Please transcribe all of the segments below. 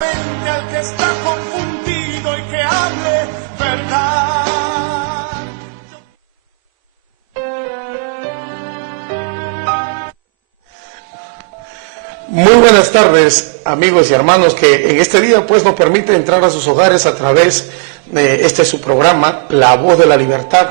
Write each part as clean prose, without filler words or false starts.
Al que está confundido y que hable verdad. Muy buenas tardes, amigos y hermanos, que en este día pues nos permite entrar a sus hogares a través de su programa, La Voz de la Libertad,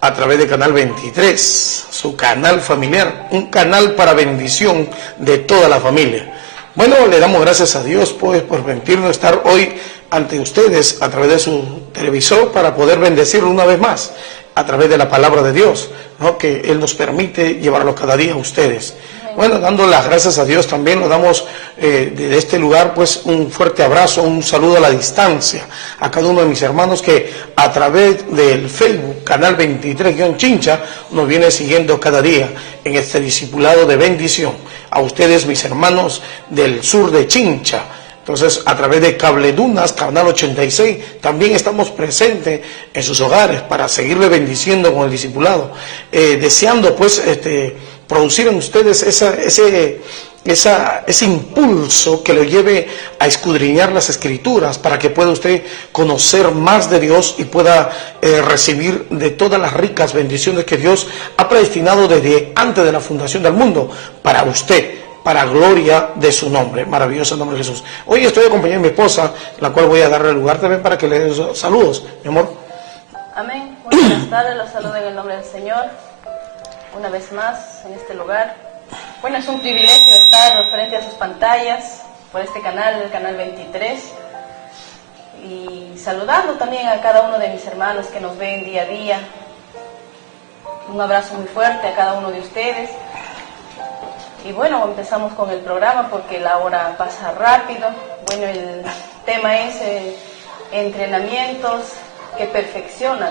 a través de Canal 23, su canal familiar, un canal para bendición de toda la familia. Bueno, le damos gracias a Dios pues por permitirnos estar hoy ante ustedes a través de su televisor para poder bendecirlo una vez más a través de la palabra de Dios, ¿no? Que Él nos permite llevarlo cada día a ustedes. Bueno, dando las gracias a Dios también nos damos desde este lugar pues un fuerte abrazo, un saludo a la distancia a cada uno de mis hermanos que a través del Facebook, Canal 23-Chincha, nos viene siguiendo cada día en este discipulado de bendición. A ustedes, mis hermanos del sur de Chincha. Entonces, a través de Cable Dunas, Canal 86, también estamos presentes en sus hogares para seguirle bendiciendo con el discipulado, deseando pues producir en ustedes ese impulso que lo lleve a escudriñar las Escrituras para que pueda usted conocer más de Dios y pueda recibir de todas las ricas bendiciones que Dios ha predestinado desde antes de la fundación del mundo para usted, para gloria de su nombre, maravilloso nombre de Jesús. Hoy estoy acompañando a mi esposa, la cual voy a darle lugar también para que le dé saludos, mi amor. Amén. Buenas tardes, los saludo en el nombre del Señor, una vez más en este lugar. Bueno, es un privilegio estar frente a sus pantallas, por este canal, el canal 23, y saludando también a cada uno de mis hermanos que nos ven día a día. Un abrazo muy fuerte a cada uno de ustedes. Y bueno, empezamos con el programa porque la hora pasa rápido. Bueno, el tema es entrenamientos que perfeccionan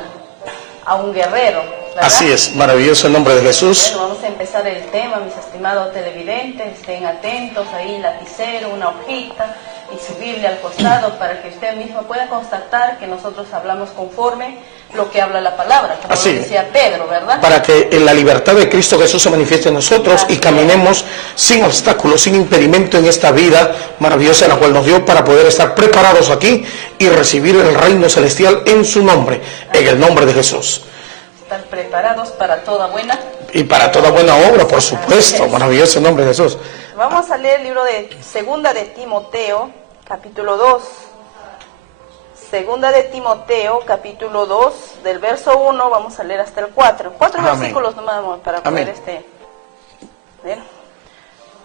a un guerrero, ¿verdad? Así es, maravilloso el nombre de Jesús. Bueno, vamos a empezar el tema, mis estimados televidentes, estén atentos, ahí lapicero, una hojita y su Biblia al costado para que usted mismo pueda constatar que nosotros hablamos conforme lo que habla la palabra, como lo decía Pedro, ¿verdad? Para que en la libertad de Cristo Jesús se manifieste en nosotros y caminemos sin obstáculos, sin impedimento en esta vida maravillosa la cual nos dio para poder estar preparados aquí y recibir el reino celestial en su nombre, en el nombre de Jesús. Estar preparados para toda buena y para toda buena obra, por supuesto, maravilloso el nombre de Jesús. Vamos a leer el libro de Segunda de Timoteo, capítulo 2. Segunda de Timoteo, capítulo 2, del verso 1, vamos a leer hasta el 4. 4 versículos nomás para poder ver.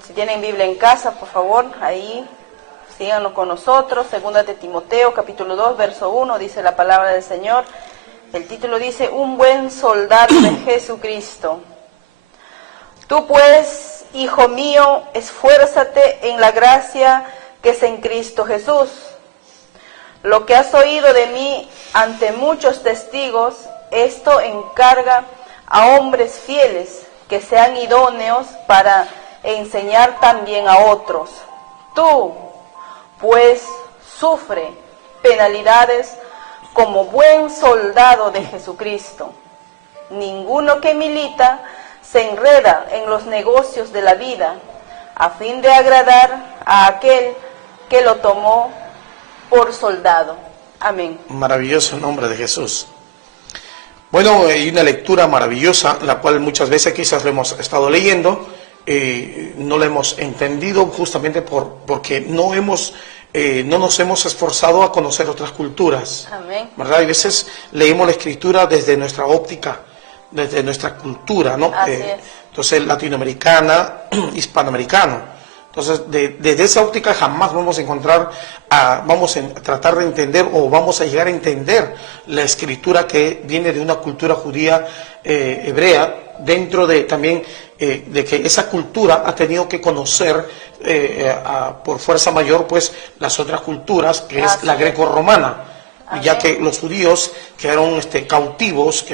Si tienen Biblia en casa, por favor, ahí síganlo con nosotros. Segunda de Timoteo, capítulo 2, verso 1, dice la palabra del Señor. El título dice, un buen soldado de Jesucristo. Tú pues, hijo mío, esfuérzate en la gracia que es en Cristo Jesús. Lo que has oído de mí ante muchos testigos, esto encarga a hombres fieles que sean idóneos para enseñar también a otros. Tú, pues, sufre penalidades como buen soldado de Jesucristo. Ninguno que milita se enreda en los negocios de la vida, a fin de agradar a aquel que lo tomó por soldado. Amén. Maravilloso nombre de Jesús. Bueno, hay una lectura maravillosa, la cual muchas veces quizás lo hemos estado leyendo, no la hemos entendido justamente porque no nos hemos esforzado a conocer otras culturas. Amén. ¿Verdad? Y a veces leemos la Escritura desde nuestra óptica, desde nuestra cultura, ¿no? Así es. Entonces, latinoamericana, hispanoamericano. Entonces, desde esa óptica jamás vamos a encontrar, vamos a tratar de entender o vamos a llegar a entender la Escritura que viene de una cultura judía hebrea, dentro de también de que esa cultura ha tenido que conocer por fuerza mayor pues las otras culturas, que es la greco-romana, ya que los judíos quedaron cautivos,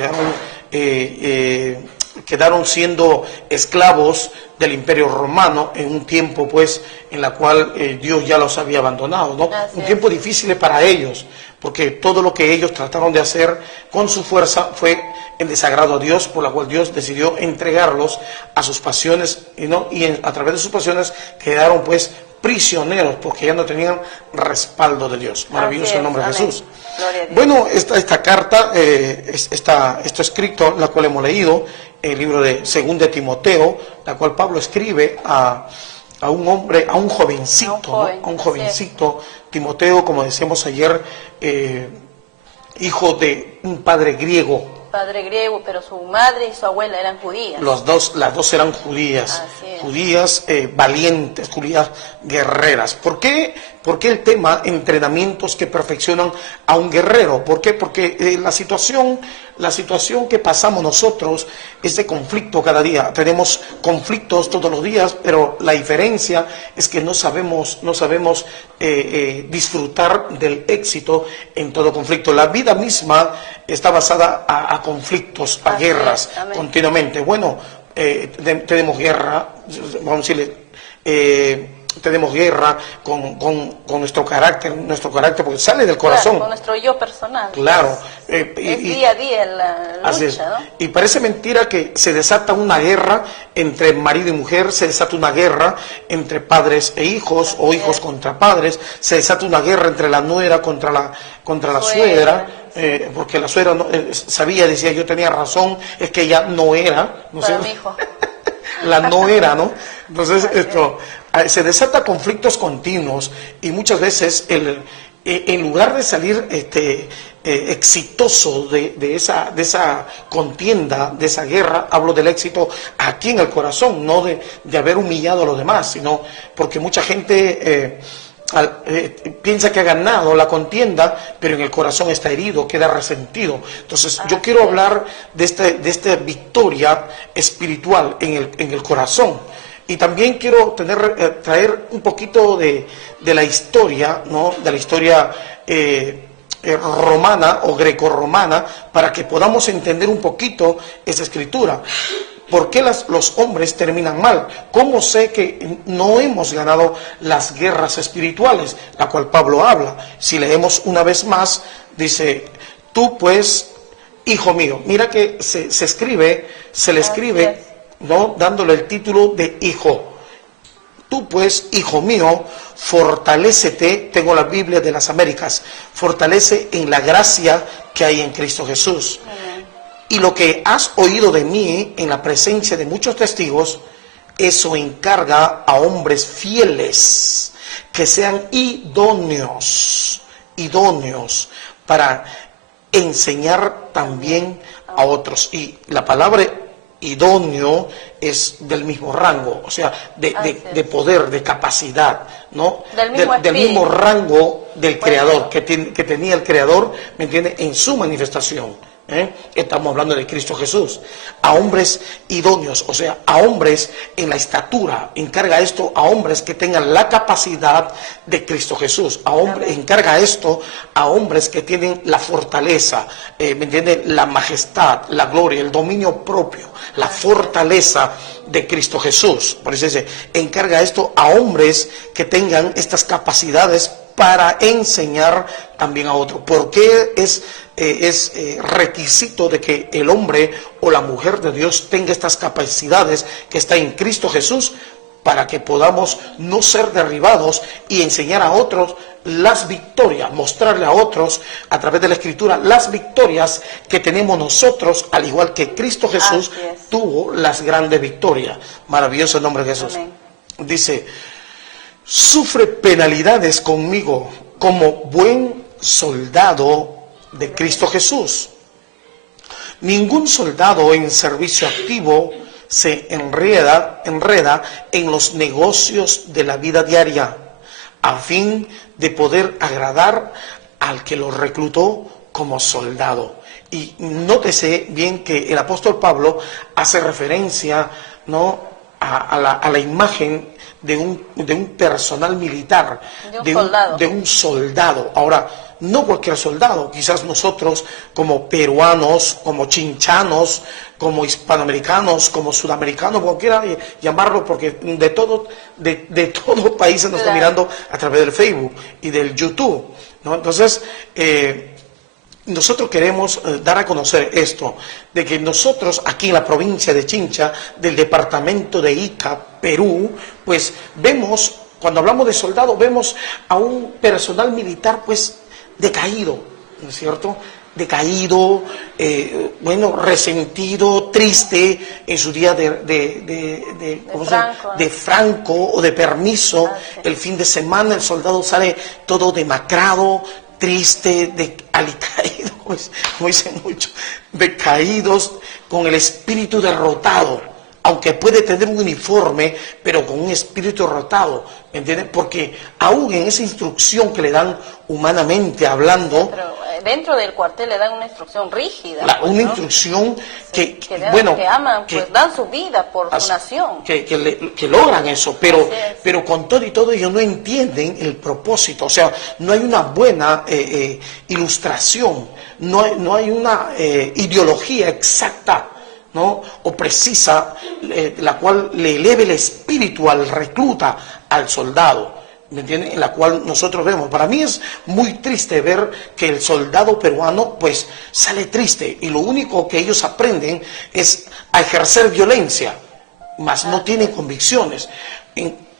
quedaron siendo esclavos del Imperio Romano en un tiempo pues en la cual Dios ya los había abandonado, ¿no? Un tiempo difícil para ellos, porque todo lo que ellos trataron de hacer con su fuerza fue en desagrado a Dios, por la cual Dios decidió entregarlos a sus pasiones, ¿no? Y a través de sus pasiones quedaron pues prisioneros porque ya no tenían respaldo de Dios. Maravilloso el nombre de Jesús. Bueno, esta carta, esto escrito, la cual hemos leído, el libro de 2 de Timoteo, la cual Pablo escribe a un hombre, a un jovencito, a un jovencito, Timoteo, como decíamos ayer, hijo de un padre griego. Padre griego, pero su madre y su abuela eran judías. Las dos eran judías, judías valientes, judías guerreras. ¿Por qué? Porque el tema entrenamientos que perfeccionan a un guerrero. ¿Por qué? Porque la situación que pasamos nosotros es de conflicto cada día. Tenemos conflictos todos los días, pero la diferencia es que no sabemos disfrutar del éxito en todo conflicto. La vida misma está basada a conflictos, a guerras continuamente. Bueno, tenemos guerra, vamos a decirle, tenemos guerra con nuestro carácter porque sale del corazón. Claro, con nuestro yo personal. Claro. Es día a día la lucha, ¿no? Y parece mentira que se desata una guerra entre marido y mujer, se desata una guerra entre padres e hijos, o hijos contra padres, se desata una guerra entre la nuera contra la suegra, porque la suegra sabía, decía, yo tenía razón, es que ella no era, no sé, mi hijo. La no era, ¿no? Entonces, se desata conflictos continuos y muchas veces en lugar de salir exitoso de esa contienda, de esa guerra, hablo del éxito aquí en el corazón, no de haber humillado a los demás, sino porque mucha gente piensa que ha ganado la contienda, pero en el corazón está herido, queda resentido. Entonces yo quiero hablar de esta victoria espiritual en el corazón. Y también quiero traer un poquito de la historia, ¿no? De la historia romana o grecorromana, para que podamos entender un poquito esa escritura. ¿Por qué los hombres terminan mal? ¿Cómo sé que no hemos ganado las guerras espirituales? La cual Pablo habla. Si leemos una vez más, dice, tú pues, hijo mío. Mira que se le escribe, ¿no? Dándole el título de hijo. Tú pues, hijo mío, fortalécete, tengo la Biblia de las Américas, fortalece en la gracia que hay en Cristo Jesús. Y lo que has oído de mí en la presencia de muchos testigos, eso encarga a hombres fieles, que sean idóneos para enseñar también a otros. Y la palabra idóneo es del mismo rango, o sea, de poder, de capacidad, ¿no? Del mismo rango del Creador, que tenía el Creador, ¿me entiende?, en su manifestación. Estamos hablando de Cristo Jesús. A hombres idóneos, o sea, a hombres en la estatura. Encarga esto a hombres que tengan la capacidad de Cristo Jesús. Encarga esto a hombres que tienen la fortaleza, ¿me entienden?, la majestad, la gloria, el dominio propio, la fortaleza de Cristo Jesús. Por eso dice, encarga esto a hombres que tengan estas capacidades para enseñar también a otros. ¿Por qué es requisito de que el hombre o la mujer de Dios tenga estas capacidades que está en Cristo Jesús? Para que podamos no ser derribados y enseñar a otros las victorias, mostrarle a otros a través de la Escritura las victorias que tenemos nosotros, al igual que Cristo Jesús tuvo las grandes victorias. Maravilloso el nombre de Jesús. Amén. Dice, sufre penalidades conmigo como buen soldado de Cristo Jesús. Ningún soldado en servicio activo se enreda en los negocios de la vida diaria a fin de poder agradar al que lo reclutó como soldado. Y nótese bien que el apóstol Pablo hace referencia, ¿no?, a la imagen de un personal militar, de un soldado. Ahora, no cualquier soldado, quizás nosotros como peruanos, como chinchanos, como hispanoamericanos, como sudamericanos, como quiera llamarlo, porque de todo países nos están mirando a través del Facebook y del YouTube, ¿no? Entonces, nosotros queremos dar a conocer esto, de que nosotros aquí en la provincia de Chincha, del departamento de Ica, Perú, pues vemos cuando hablamos de soldado, vemos a un personal militar, pues, decaído, ¿no es cierto? Decaído, resentido, triste en su día de franco o de permiso. El fin de semana el soldado sale todo demacrado, triste, alicaído, como dicen muchos, decaídos, con el espíritu derrotado. Aunque puede tener un uniforme, pero con un espíritu derrotado, ¿me entiendes? Porque aún en esa instrucción que le dan humanamente hablando... Pero dentro del cuartel le dan una instrucción rígida. Una instrucción que aman, pues dan su vida por su nación. Que logran eso, pero con todo y todo ellos no entienden el propósito. O sea, no hay una buena ilustración, no hay una ideología exacta, ¿no? O precisa, la cual le eleve el espíritu al recluta, al soldado, ¿me entienden? En la cual nosotros vemos. Para mí es muy triste ver que el soldado peruano pues sale triste y lo único que ellos aprenden es a ejercer violencia, mas no tienen convicciones.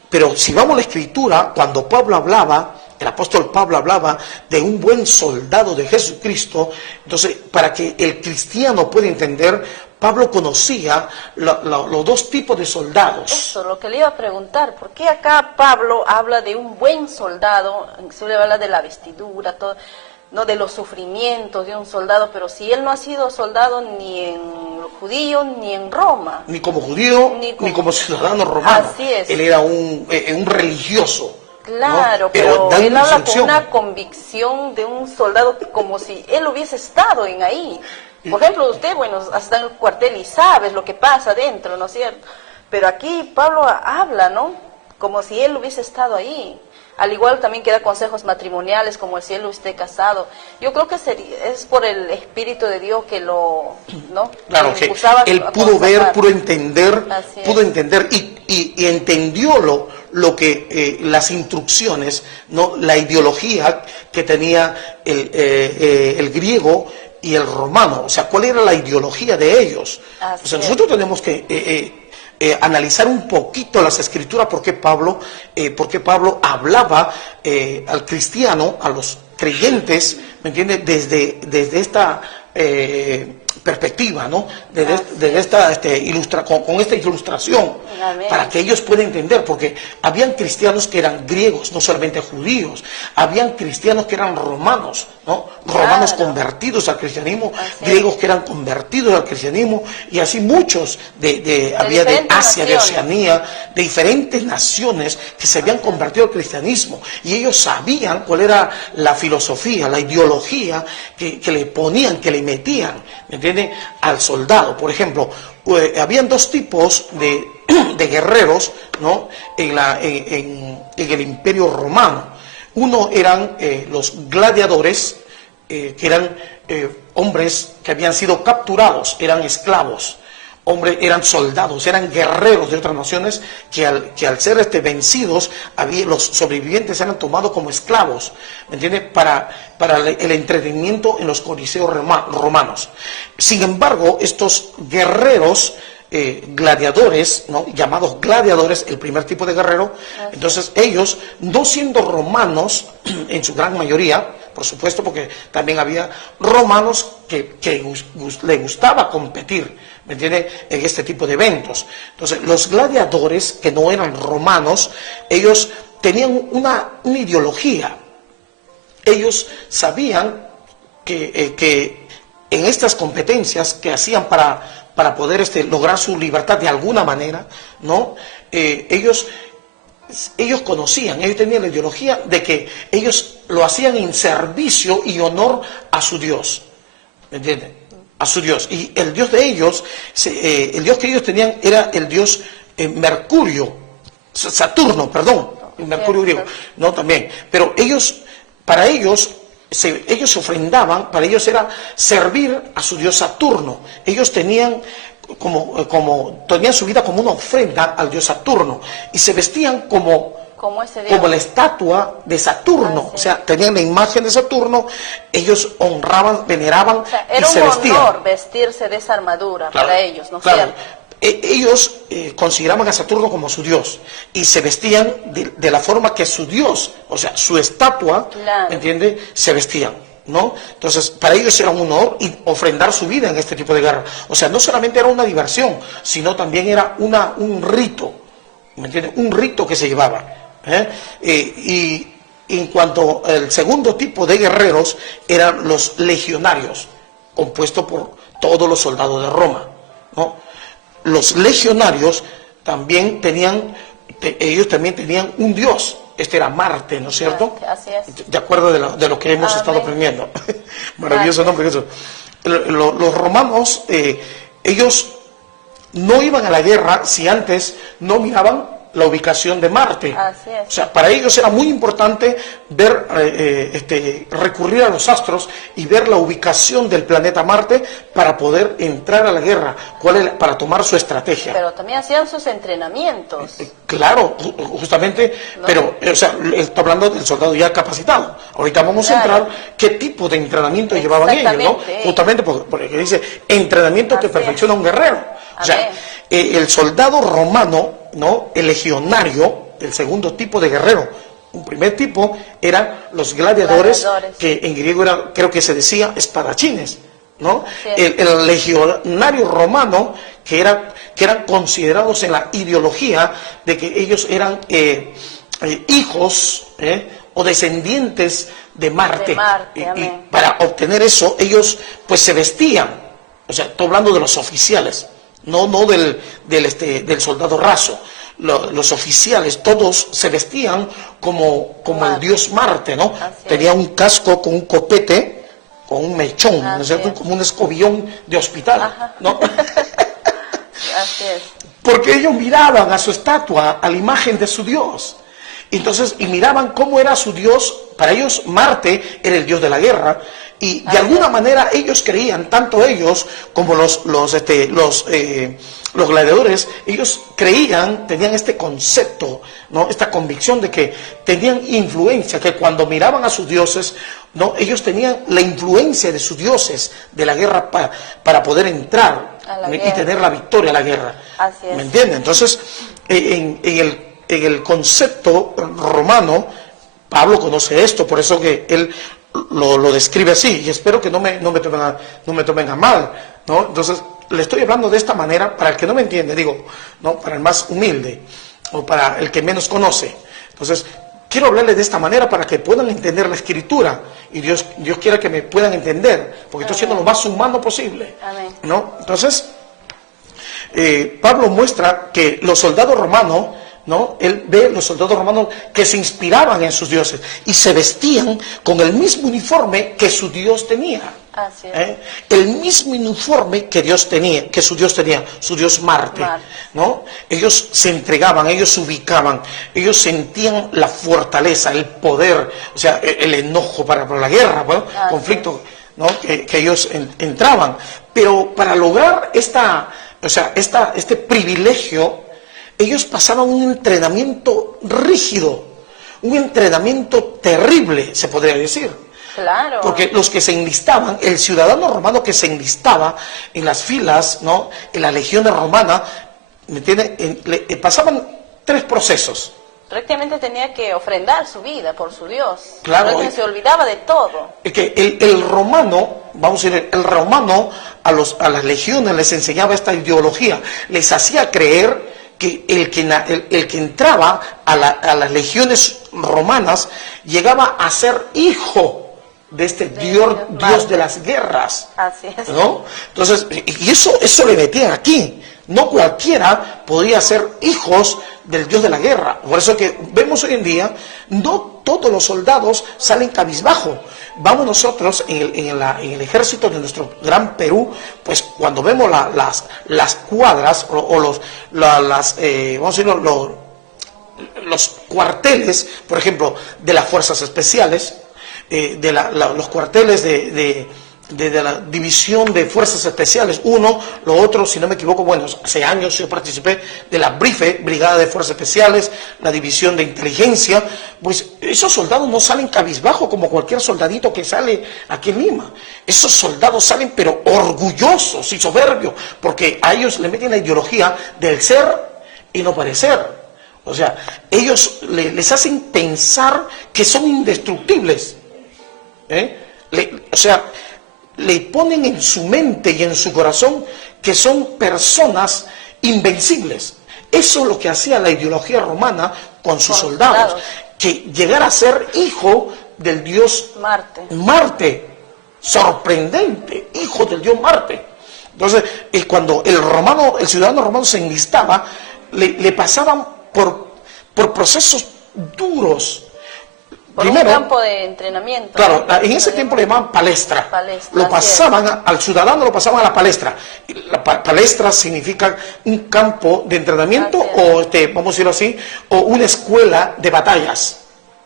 Pero si vamos a la Escritura, cuando Pablo hablaba, el apóstol Pablo hablaba de un buen soldado de Jesucristo, entonces para que el cristiano pueda entender, Pablo conocía los dos tipos de soldados. Eso, lo que le iba a preguntar, ¿por qué acá Pablo habla de un buen soldado? Se le habla de la vestidura, todo, no de los sufrimientos de un soldado, pero si él no ha sido soldado ni en judío ni en Roma. Ni como judío, ni como ciudadano romano. Así es. Él era un religioso. Claro, ¿no? pero él habla con una convicción de un soldado como si él hubiese estado en ahí. Por ejemplo, usted, está en el cuartel y sabes lo que pasa dentro, ¿no es cierto? Pero aquí Pablo habla, ¿no? Como si él hubiese estado ahí. Al igual también que da consejos matrimoniales, como si él esté casado. Yo creo que es por el Espíritu de Dios que lo, ¿no? Claro, que él pudo ver, pudo entender y entendió lo que las instrucciones, ¿no? La ideología que tenía el griego y el romano, o sea, cuál era la ideología de ellos. O sea, nosotros tenemos que analizar un poquito las Escrituras, porque Pablo hablaba al cristiano, a los creyentes, ¿me entiendes? Desde esta perspectiva, ¿no? Desde esta con esta ilustración. Amén. Para que ellos puedan entender, porque habían cristianos que eran griegos, no solamente judíos, habían cristianos que eran romanos, ¿no? Romanos convertidos al cristianismo, griegos que eran convertidos al cristianismo, y así muchos había de Asia, de Oceanía, de diferentes naciones que se habían convertido al cristianismo, y ellos sabían cuál era la filosofía, la ideología que le ponían, que le metían, ¿me entiende?, al soldado. Por ejemplo, habían dos tipos de guerreros, ¿no?, en el Imperio Romano. Uno eran los gladiadores, que eran hombres que habían sido capturados, eran esclavos. Eran soldados, eran guerreros de otras naciones que al ser vencidos, los sobrevivientes eran tomados como esclavos, ¿me entiendes?, para el entretenimiento en los coliseos romanos. Sin embargo, estos guerreros gladiadores, ¿no?, llamados gladiadores, el primer tipo de guerrero, entonces ellos, no siendo romanos en su gran mayoría, por supuesto, porque también había romanos que les gustaba competir, ¿me entiende?, en este tipo de eventos. Entonces, los gladiadores, que no eran romanos, ellos tenían una ideología. Ellos sabían que en estas competencias que hacían para poder lograr su libertad de alguna manera, ¿no?, ellos conocían, ellos tenían la ideología de que ellos lo hacían en servicio y honor a su Dios, ¿me entienden?, a su Dios. Y el Dios de ellos, el Dios que ellos tenían era el Dios Saturno, el Mercurio griego, ¿no?, también. Pero para ellos se ofrendaban, para ellos era servir a su Dios Saturno. Ellos tenían tenían su vida como una ofrenda al Dios Saturno, y se vestían como la estatua de Saturno, o sea, tenían la imagen de Saturno, ellos honraban, veneraban, y se vestían. Era un honor vestirse de esa armadura, claro, para ellos, ¿no es cierto? ellos consideraban a Saturno como su dios y se vestían de la forma que su dios, o sea, su estatua, claro, ¿entiende? Se vestían, ¿no? Entonces, para ellos era un honor y ofrendar su vida en este tipo de guerra. O sea, no solamente era una diversión, sino también era un rito, ¿me entiendes? Un rito que se llevaba. Y en cuanto al segundo tipo de guerreros, eran los legionarios, compuestos por todos los soldados de Roma, ¿no? Los legionarios también tenían, ellos también tenían un dios. Este era Marte, ¿no es cierto? Así es. De acuerdo de lo que hemos estado aprendiendo. Maravilloso nombre. Los romanos, ellos no iban a la guerra si antes no miraban la ubicación de Marte. Así es. O sea, para ellos era muy importante ver, recurrir a los astros y ver la ubicación del planeta Marte para poder entrar a la guerra, para tomar su estrategia. Pero también hacían sus entrenamientos. Claro, justamente, ¿no? Pero, o sea, está hablando del soldado ya capacitado. Ahorita vamos a entrar qué tipo de entrenamiento llevaban ellos, ¿no? Justamente porque dice entrenamiento que perfecciona a un guerrero. O sea, el soldado romano, ¿no? El legionario, el segundo tipo de guerrero. Un primer tipo eran los gladiadores, que en griego era, creo que se decía, espadachines, ¿no? Sí. El legionario romano, que eran considerados en la ideología de que ellos eran hijos o descendientes de Marte. Y para obtener eso, ellos pues se vestían, o sea, estoy hablando de los oficiales. No del soldado raso. Los oficiales, todos se vestían como el dios Marte, ¿no? Tenía un casco con un copete, con un mechón, ¿no es cierto? Como un escobillón de hospital, ¿no? Así es. Porque ellos miraban a su estatua, a la imagen de su dios. Entonces, y miraban cómo era su dios. Para ellos Marte era el dios de la guerra. Y de alguna manera ellos creían, tanto ellos como los gladiadores, ellos creían, tenían este concepto, ¿no? Esta convicción de que tenían influencia, que cuando miraban a sus dioses, ¿no? Ellos tenían la influencia de sus dioses de la guerra para poder entrar y tener la victoria a la guerra. Así es. ¿Me entienden? Entonces, en el concepto romano, Pablo conoce esto, por eso que él lo describe así, y espero que no me tomen a mal, ¿no? Entonces, le estoy hablando de esta manera, para el que no me entiende, digo, ¿no? Para el más humilde, o para el que menos conoce. Entonces, quiero hablarles de esta manera para que puedan entender la Escritura, y Dios quiera que me puedan entender, porque estoy siendo lo más humano posible, ¿no? Entonces, Pablo muestra que los soldados romanos, ¿no? Él ve los soldados romanos que se inspiraban en sus dioses y se vestían con el mismo uniforme que su dios tenía. Así es. El mismo uniforme que Dios tenía, que su dios tenía, su dios Marte, ¿no? Ellos se entregaban, ellos se ubicaban, ellos sentían la fortaleza, el poder, o sea, el enojo para la guerra, ¿no? Conflicto, ¿no? Que ellos entraban. Pero para lograr este privilegio, ellos pasaban un entrenamiento rígido, un entrenamiento terrible, se podría decir. Claro. Porque los que se enlistaban, el ciudadano romano que se enlistaba en las filas, ¿no? En las legiones romanas, ¿me entiende? Pasaban 3 procesos. Prácticamente tenía que ofrendar su vida por su Dios. Claro. Se olvidaba de todo. El romano, vamos a decir, el romano a las legiones les enseñaba esta ideología, les hacía creer que el que entraba a las legiones romanas llegaba a ser hijo de este Dios de las guerras. Así es. ¿No? Entonces, y eso le metían aquí. No cualquiera podía ser hijos del Dios de la guerra. Por eso que vemos hoy en día, no todos los soldados salen cabizbajo. Vamos nosotros en el ejército de nuestro gran Perú, pues cuando vemos las cuadras vamos a decirlo, los cuarteles, por ejemplo, de las fuerzas especiales, los cuarteles de de la división de fuerzas especiales, uno, lo otro, si no me equivoco, bueno, hace años yo participé de la BRIFE, Brigada de Fuerzas Especiales, la división de inteligencia. Pues esos soldados no salen cabizbajo como cualquier soldadito que sale aquí en Lima. Esos soldados salen pero orgullosos y soberbios, porque a ellos le meten la ideología del ser y no parecer. O sea, ellos les hacen pensar que son indestructibles. Le ponen en su mente y en su corazón que son personas invencibles. Eso es lo que hacía la ideología romana con sus soldados, que llegara a ser hijo del dios Marte. Sorprendente, hijo del dios Marte. Entonces, cuando el ciudadano romano se enlistaba, le pasaban por procesos duros. Por primero, un campo de entrenamiento. Claro, en ese tiempo le llamaban palestra. Lo pasaban al ciudadano, lo pasaban a la palestra. La palestra significa un campo de entrenamiento o, vamos a decirlo así, o una escuela de batallas.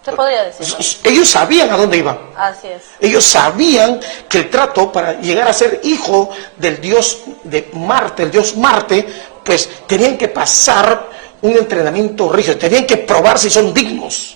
Se podría decir. Ellos sabían a dónde iban. Así es. Ellos sabían que el trato para llegar a ser hijo del dios de Marte, el dios Marte, pues tenían que pasar un entrenamiento rígido, tenían que probar si son dignos.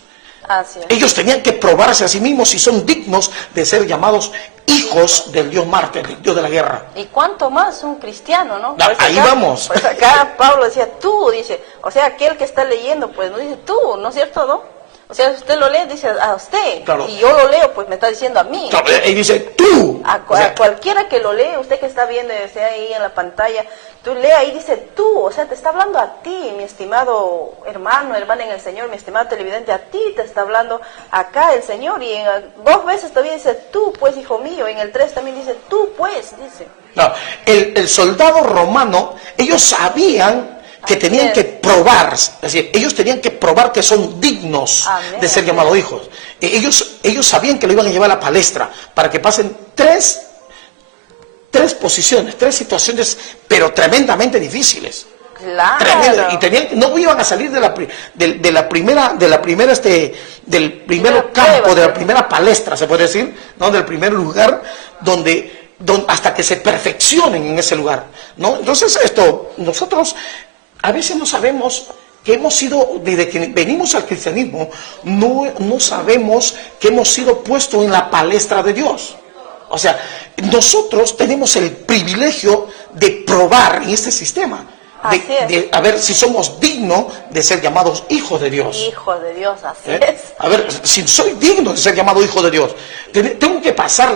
Ellos tenían que probarse a sí mismos si son dignos de ser llamados hijos del dios Marte, del dios de la guerra. Y cuánto más un cristiano, ¿no? Pues ahí acá, vamos. Pues acá Pablo decía tú, dice, o sea, aquel que está leyendo, pues no dice tú, ¿no es cierto, no? O sea, usted lo lee, dice a usted, claro. Y yo lo leo, pues me está diciendo a mí. Claro, y dice tú. A cualquiera que lo lee, usted que está viendo, sea ahí en la pantalla, tú lee ahí, dice tú, o sea, te está hablando a ti, mi estimado hermano, hermana en el Señor, mi estimado televidente, a ti te está hablando acá el Señor. Y en 2 veces todavía dice tú, pues, hijo mío, en el 3 también dice tú, pues, dice. No, el soldado romano, ellos sabían que tenían que probar, es decir, ellos tenían que probar que son dignos de ser llamados hijos. Ellos sabían que lo iban a llevar a la palestra para que pasen tres posiciones, 3 situaciones, pero tremendamente difíciles. Claro. Y no iban a salir del primer campo, de la primera palestra, se puede decir, ¿no? Del primer lugar donde hasta que se perfeccionen en ese lugar, ¿no? Entonces nosotros a veces no sabemos que hemos sido, desde que venimos al cristianismo, no sabemos que hemos sido puestos en la palestra de Dios. O sea, nosotros tenemos el privilegio de probar en este sistema, a ver si somos dignos de ser llamados hijos de Dios. Hijos de Dios, así es. A ver, si soy digno de ser llamado hijo de Dios, tengo que pasar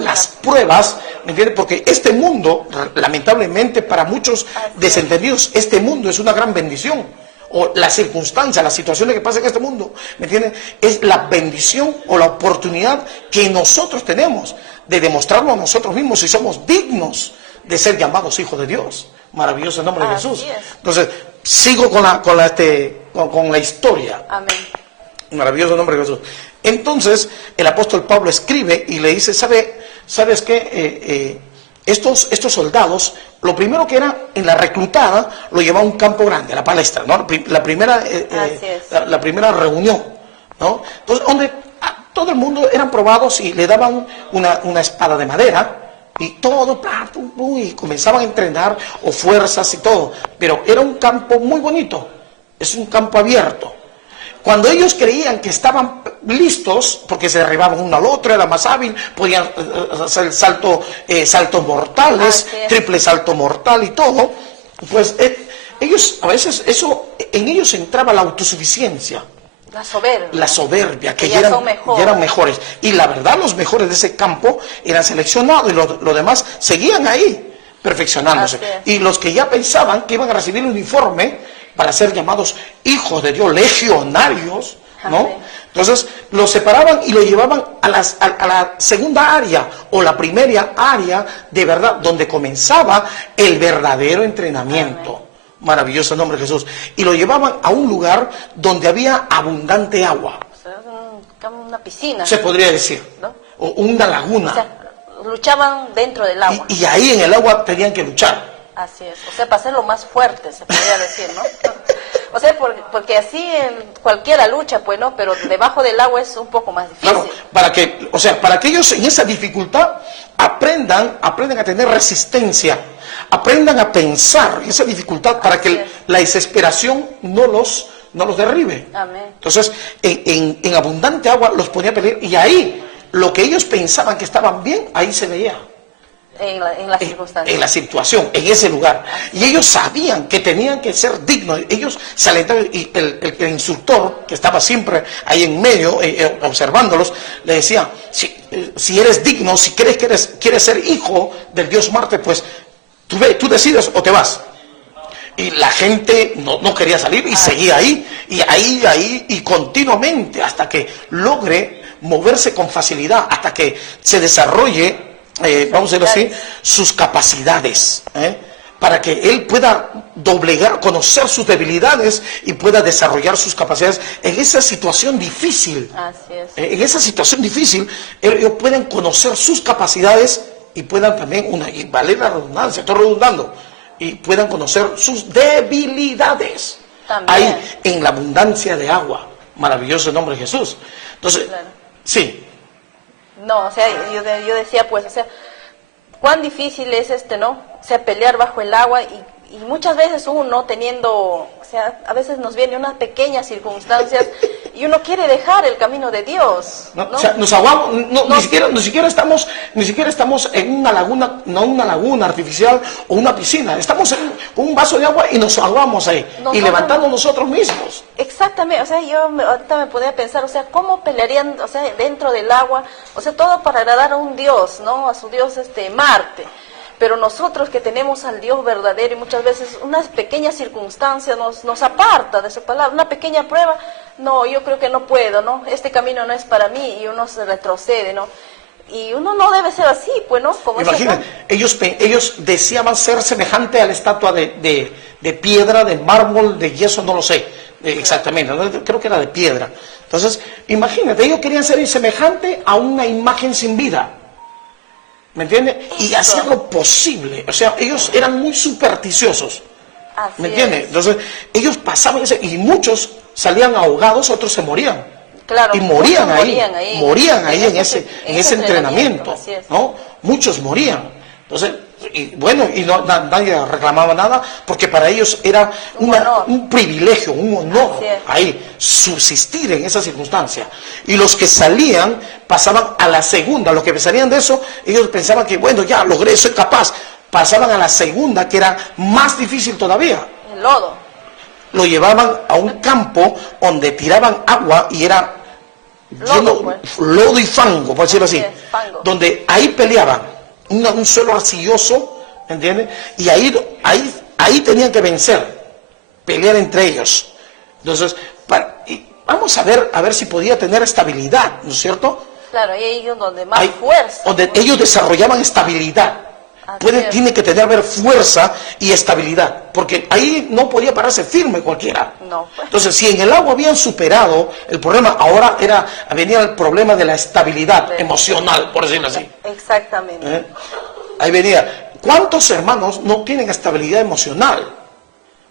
las pruebas, ¿me entiendes? Porque este mundo, lamentablemente para muchos desentendidos, este mundo es una gran bendición. O las circunstancias, las situaciones que pasan en este mundo, ¿me entiendes? Es la bendición o la oportunidad que nosotros tenemos de demostrarlo a nosotros mismos si somos dignos de ser llamados hijos de Dios. Maravilloso el nombre de Jesús. Entonces, sigo con la historia. Amén. Maravilloso el nombre de Jesús. Entonces, el apóstol Pablo escribe y le dice, ¿sabes qué? Estos soldados, lo primero que era en la reclutada, lo llevaba a un campo grande, a la palestra, ¿no? La primera reunión, ¿no? Entonces, donde todo el mundo eran probados y le daban una espada de madera, y todo, y comenzaban a entrenar, o fuerzas y todo, pero era un campo muy bonito, es un campo abierto. Cuando ellos creían que estaban listos, porque se derribaban uno al otro, era más hábil, podían hacer saltos mortales, triple salto mortal y todo, pues ellos, a veces en ellos entraba la autosuficiencia. La soberbia, que ya eran mejores. Y la verdad, los mejores de ese campo eran seleccionados y los demás seguían ahí, perfeccionándose. Y los que ya pensaban que iban a recibir el uniforme para ser llamados hijos de Dios, legionarios, ¿no? Entonces, los separaban y lo llevaban a la segunda área, o la primera área, de verdad, donde comenzaba el verdadero entrenamiento. Maravilloso el nombre de Jesús. Y lo llevaban a un lugar donde había abundante agua. O sea, una piscina. Se podría decir, ¿no? O una laguna. O sea, luchaban dentro del agua. Y ahí en el agua tenían que luchar. Así es. O sea, para hacerlo más fuerte, se podría decir, ¿no? O sea, porque así cualquiera lucha, pues, ¿no? Pero debajo del agua es un poco más difícil. Claro, para que ellos en esa dificultad aprendan a tener resistencia, aprendan a pensar en esa dificultad para que la desesperación no los derribe. Amén. Entonces, en abundante agua los ponía a pelear, y ahí, lo que ellos pensaban que estaban bien, ahí se veía. En la circunstancia. En la situación, en ese lugar. Y ellos sabían que tenían que ser dignos. Ellos se alentaban, y el instructor, que estaba siempre ahí en medio, observándolos, le decía, si eres digno, si quieres ser hijo del Dios Marte, pues tú decides o te vas. Y la gente no quería salir y seguía ahí, y continuamente, hasta que logre moverse con facilidad, hasta que se desarrolle, vamos a decir así, sus capacidades, para que él pueda doblegar, conocer sus debilidades y pueda desarrollar sus capacidades en esa situación difícil. Así es. En esa situación difícil, ellos pueden conocer sus capacidades y puedan también, y vale la redundancia, estoy redundando, y puedan conocer sus debilidades. También. Ahí, en la abundancia de agua. Maravilloso el nombre de Jesús. Entonces, claro. Sí. No, o sea, yo decía, pues, o sea, cuán difícil es ¿no? O sea, pelear bajo el agua, y muchas veces uno teniendo, o sea, a veces nos vienen unas pequeñas circunstancias y uno quiere dejar el camino de Dios, ¿no? O sea, nos ahogamos, ni siquiera estamos en una laguna, no una laguna artificial o una piscina, estamos con un vaso de agua y nos ahogamos ahí, y levantando nosotros mismos. Exactamente, o sea, ahorita me podía pensar, o sea, ¿cómo pelearían, o sea, dentro del agua? O sea, todo para agradar a un Dios, ¿no? A su Dios Marte. Pero nosotros que tenemos al Dios verdadero, y muchas veces unas pequeñas circunstancias nos aparta de su palabra, una pequeña prueba, no, yo creo que no puedo, ¿no? Este camino no es para mí, y uno se retrocede, ¿no? Y uno no debe ser así, pues, ¿no? Como imaginen, ellos deseaban ser semejante a la estatua de piedra, de mármol, de yeso, no lo sé exactamente, ¿no? Creo que era de piedra. Entonces, imagínate, ellos querían ser semejante a una imagen sin vida. ¿Me entiendes? Y hacían lo posible. O sea, ellos eran muy supersticiosos. ¿Me entiendes? Entonces, ellos pasaban y muchos salían ahogados, otros se morían. Claro, y morían ahí en ese entrenamiento, ¿no? Muchos morían. Entonces, y nadie reclamaba nada, porque para ellos era un privilegio, un honor ahí subsistir en esa circunstancia. Y los que salían pasaban a la segunda, los que salían de eso, ellos pensaban que bueno, ya logré, soy capaz. Pasaban a la segunda, que era más difícil todavía. El lodo. Lo llevaban a un campo donde tiraban agua y era lodo y fango, por decirlo así, donde ahí peleaban. Un suelo arcilloso, ¿entiendes? Y ahí tenían que vencer, pelear entre ellos. Entonces, vamos a ver si podía tener estabilidad, ¿no es cierto? Claro, y ahí es donde más fuerza. Donde ellos desarrollaban estabilidad. Tiene que tener fuerza y estabilidad, porque ahí no podía pararse firme cualquiera. No, pues. Entonces, si en el agua habían superado el problema, ahora venía el problema de la estabilidad emocional, por decirlo así. Exactamente. Ahí venía. ¿Cuántos hermanos no tienen estabilidad emocional?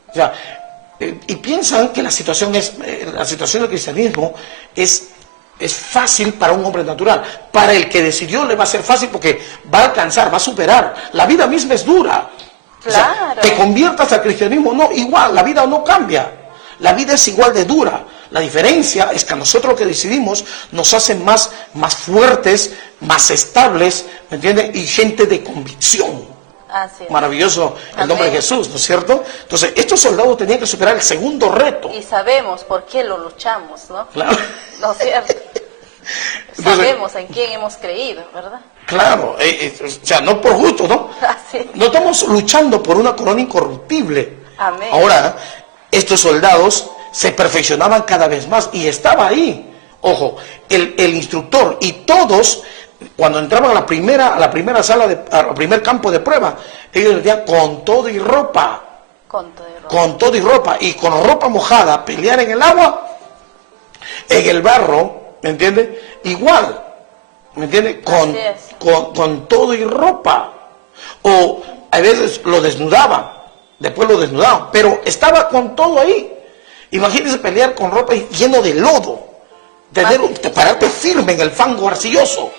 O sea, y piensan que la situación del cristianismo es fácil para un hombre natural. Para el que decidió le va a ser fácil, porque va a alcanzar, va a superar. La vida misma es dura. Claro. O sea, te conviertas al cristianismo, no, igual, la vida no cambia. La vida es igual de dura. La diferencia es que a nosotros lo que decidimos nos hace más fuertes, más estables, ¿me entiendes? Y gente de convicción. Así es. Maravilloso el nombre de Jesús, ¿no es cierto? Entonces, estos soldados tenían que superar el segundo reto. Y sabemos por qué lo luchamos, ¿no? Claro. ¿No es cierto? Sabemos en quién hemos creído, ¿verdad? Claro, o sea, no por gusto, ¿no? Así. No estamos luchando por una corona incorruptible. Amén. Ahora, estos soldados se perfeccionaban cada vez más, y estaba ahí, ojo, el instructor y todos. Cuando entraban a la primera sala, al primer campo de prueba, ellos decían con todo y ropa. Con todo y ropa. Y con ropa mojada, pelear en el agua, en el barro, ¿me entiendes? Igual, ¿me entiendes? Con todo y ropa. O a veces lo desnudaban, después lo desnudaban, pero estaba con todo ahí. Imagínense pelear con ropa lleno de lodo, pararte firme en el fango arcilloso.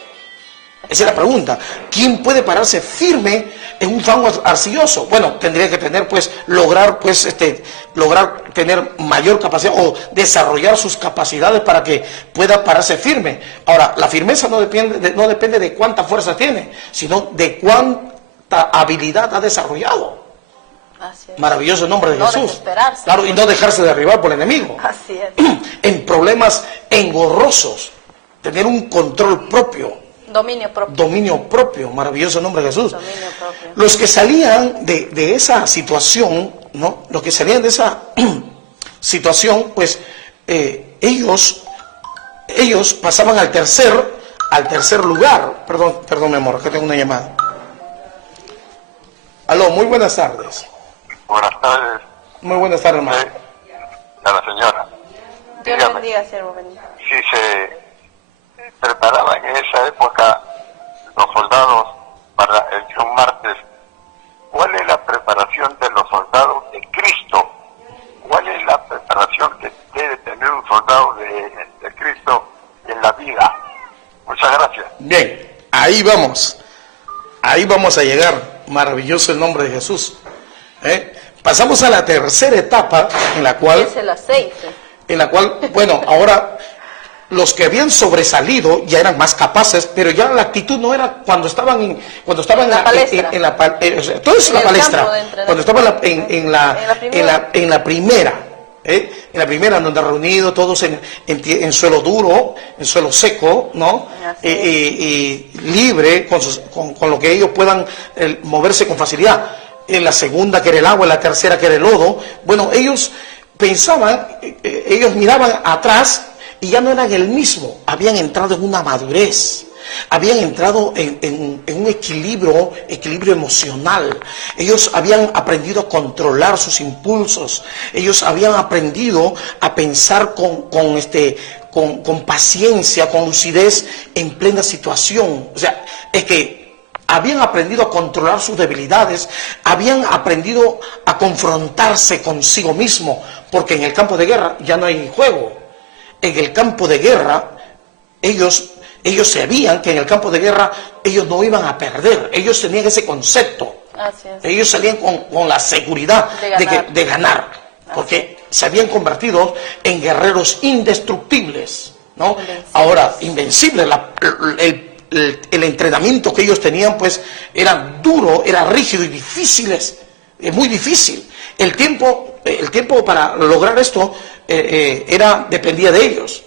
Esa es la pregunta. ¿Quién puede pararse firme en un fango arcilloso? Bueno, tendría que tener, lograr tener mayor capacidad o desarrollar sus capacidades para que pueda pararse firme. Ahora, la firmeza no depende de cuánta fuerza tiene, sino de cuánta habilidad ha desarrollado. Así es. Maravilloso nombre de Jesús. Claro, y no dejarse derribar por el enemigo. Así es. En problemas engorrosos, tener un control propio. Dominio propio, maravilloso nombre de Jesús. Dominio propio. Los que salían de esa situación, ¿no? Los que salían de esa situación, pues ellos pasaban al tercer lugar. Perdón, mi amor, que tengo una llamada. Aló, muy buenas tardes. Buenas tardes. Muy buenas tardes, hermano. A la señora. Dios le bendiga, siervo bendito. Si se preparaban en esa época los soldados para el día martes, ¿cuál es la preparación de los soldados de Cristo? ¿Cuál es la preparación que debe tener un soldado de Cristo en la vida? Muchas gracias. Bien, ahí vamos a llegar. Maravilloso el nombre de Jesús. Pasamos a la tercera etapa en la cual... Es el aceite. En la cual, bueno, ahora los que habían sobresalido ya eran más capaces, pero ya la actitud no era cuando estaban en la palestra. Todo es la palestra. Cuando estaban en la primera. En la primera, donde reunidos todos en suelo duro, en suelo seco, ¿no? Libre, con lo que ellos puedan moverse con facilidad. En la segunda, que era el agua, en la tercera, que era el lodo. Bueno, ellos pensaban, ellos miraban atrás y ya no eran el mismo. Habían entrado en una madurez. Habían entrado en un equilibrio emocional. Ellos habían aprendido a controlar sus impulsos. Ellos habían aprendido a pensar con paciencia, con lucidez en plena situación. O sea, es que habían aprendido a controlar sus debilidades, habían aprendido a confrontarse consigo mismo, porque en el campo de guerra ya no hay juego. En el campo de guerra, ellos sabían que en el campo de guerra ellos no iban a perder, ellos tenían ese concepto. Así es. Ellos salían con la seguridad de ganar, porque se habían convertido en guerreros indestructibles, ¿no? Invencibles. Ahora, invencibles, el entrenamiento que ellos tenían pues era duro, era rígido y muy difícil. El tiempo para lograr esto dependía de ellos.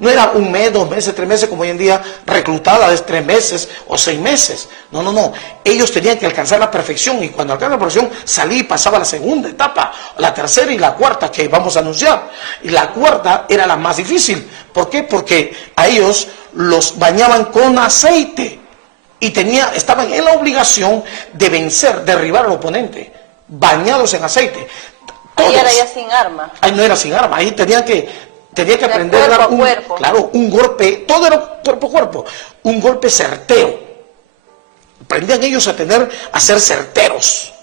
No era 1 mes, 2 meses, 3 meses, como hoy en día reclutada de 3 meses o 6 meses. No. Ellos tenían que alcanzar la perfección, y cuando alcanzaban la perfección, salí y pasaba a la segunda etapa, la tercera y la cuarta que vamos a anunciar. Y la cuarta era la más difícil. ¿Por qué? Porque a ellos los bañaban con aceite y estaban en la obligación de vencer, derribar al oponente, bañados en aceite. Ahí era ya sin arma. Ahí no era sin arma, ahí tenía que aprender a dar un golpe, todo era cuerpo a cuerpo, un golpe certero. Aprendían ellos a ser certeros.